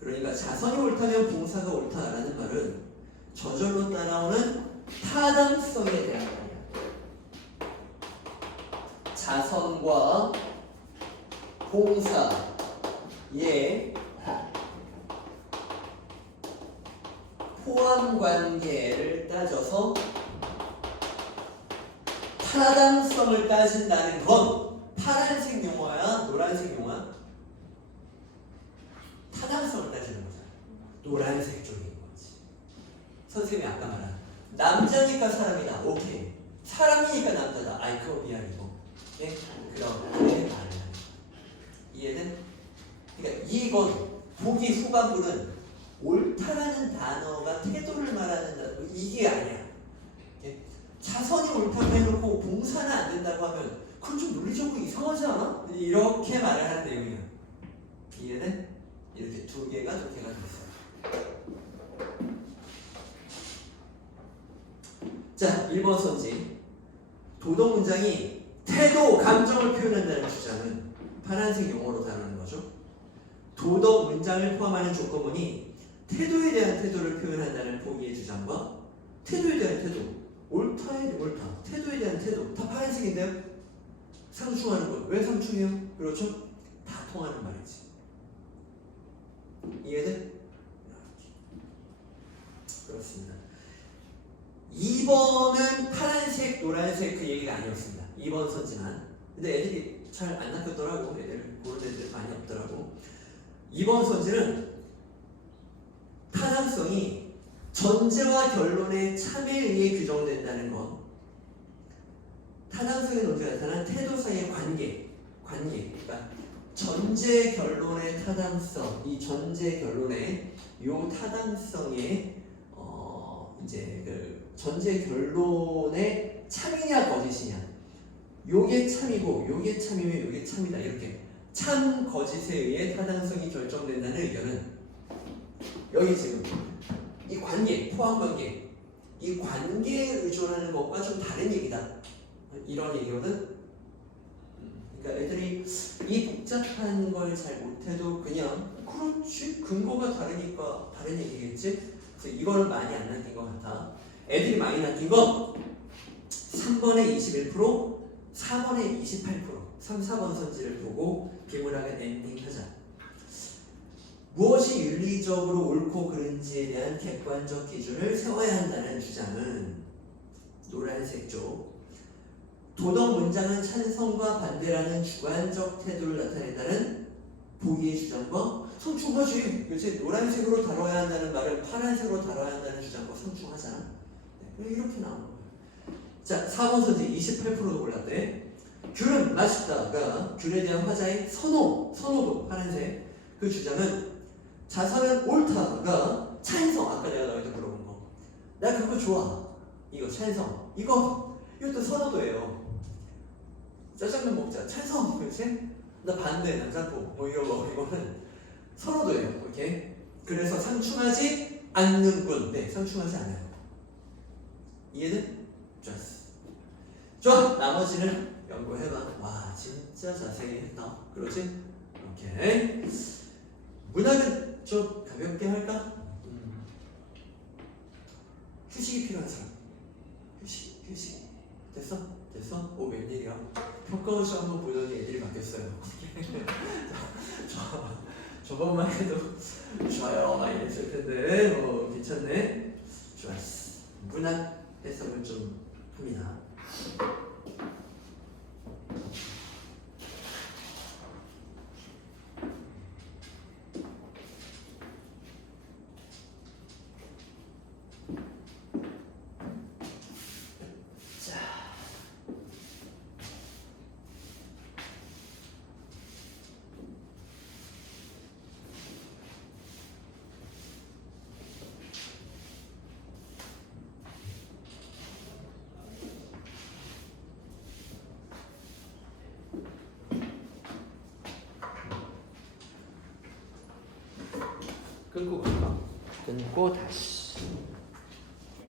그러니까 자선이 옳다면 봉사가 옳다라는 말은 저절로 따라오는 타당성에 대한 말이야. 자선과 봉사의 포함 관계를 따져서 타당성을 따진다는 건 파란색 용어야, 노란색 용어야? 타당성을 따지는 거잖아. 노란색 쪽인 거지. 선생님이 아까 말한 남자니까 사람이다. 오케이. 사람이니까 남자다. 아이 그거 미안이고. 예? 그렇게 말을 하는 거야. 이해된? 그러니까 이건 보기 후반부는 옳다라는 단어가 태도를 말하는 단어 이게 아니야. 예? 자선이 옳다고 해놓고 봉사는 안 된다고 하면 그건 좀 논리적으로 이상하지 않아? 이렇게 말을 하는 내용이야. 이해된? 이렇게 두 개가 좋게가 됐어요. 자, 1번 선지. 도덕 문장이 태도, 감정을 표현한다는 주장은 파란색 용어로 다루는 거죠. 도덕 문장을 포함하는 조건문이 태도에 대한 태도를 표현한다는 보기의 주장과 태도에 대한 태도, 옳다에 옳다, 태도에 대한 태도 다 파란색인데요? 상충하는 것. 왜 상충해요? 그렇죠? 다 통하는 말이지. 이해돼? 그렇습니다. 2번은 파란색, 노란색 그 얘기가 아니었습니다. 2번 선지만. 근데 애들이 잘 안 낚였더라고. 애들 고른 애들 많이 없더라고. 2번 선지는 타당성이 전제와 결론의 참에 의해 규정된다는 것. 타당성의 논제가 나타난 태도 사이의 관계. 그러니까 전제 결론의 타당성, 이 전제 결론의 요 타당성의 이제 그 전제 결론의 참이냐 거짓이냐. 요게 참이고 요게 참이면 요게 참이다 이렇게 참 거짓에 의해 타당성이 결정된다는 의견은 여기 지금 이 관계 포함 관계 이 관계에 의존하는 것과 좀 다른 얘기다 이런 얘기거든. 그러니까 애들이 이 복잡한 걸 잘 못해도 그냥 그렇지 근거가 다르니까 다른 얘기겠지. 그래서 이거는 많이 안 남긴 것 같아. 애들이 많이 남긴 건 3번에 21%, 4번에 28%, 3, 4번 선지를 보고 비문학은 엔딩하자. 무엇이 윤리적으로 옳고 그른지에 대한 객관적 기준을 세워야 한다는 주장은 노란색 쪽. 도덕 문장은 찬성과 반대라는 주관적 태도를 나타낸다는 보기의 주장과 상충하지. 그렇지? 노란색으로 다뤄야 한다는 말을 파란색으로 다뤄야 한다는 주장과 상충하잖아. 네, 이렇게 나오는 거예요. 자, 4번 선지 28%도 올랐대. 귤은 맛있다가 귤에 대한 화자의 선호도 파란색. 그 주장은 자선은 옳다가 찬성. 아까 내가 너희한테 물어본 거. 나 그거 좋아. 이거 찬성. 이것도 선호도예요. 짜장면 먹자. 찬성. 그렇지? 나 반대. 난 짬뽕. 뭐 이런 거. 이거는 선호도예요. 오케이? 그래서 상충하지 않는군. 네, 상충하지 않아요. 이해는? 좋았어. 좋아. 나머지는 연구해봐. 와, 진짜 자세히 했다. 그렇지? 오케이. 문학은 좀 가볍게 할까? 휴식이 필요한 사람. 휴식. 됐어? 오, 웬일이야? 평가원 시험 한번 보더니 애들이 바뀌었어요. 저번만 해도 좋아요 많이 했을 텐데 괜찮네. 좋았어. 문학 해석을 좀 합니다. 끊고 갈까? 끊고 다시.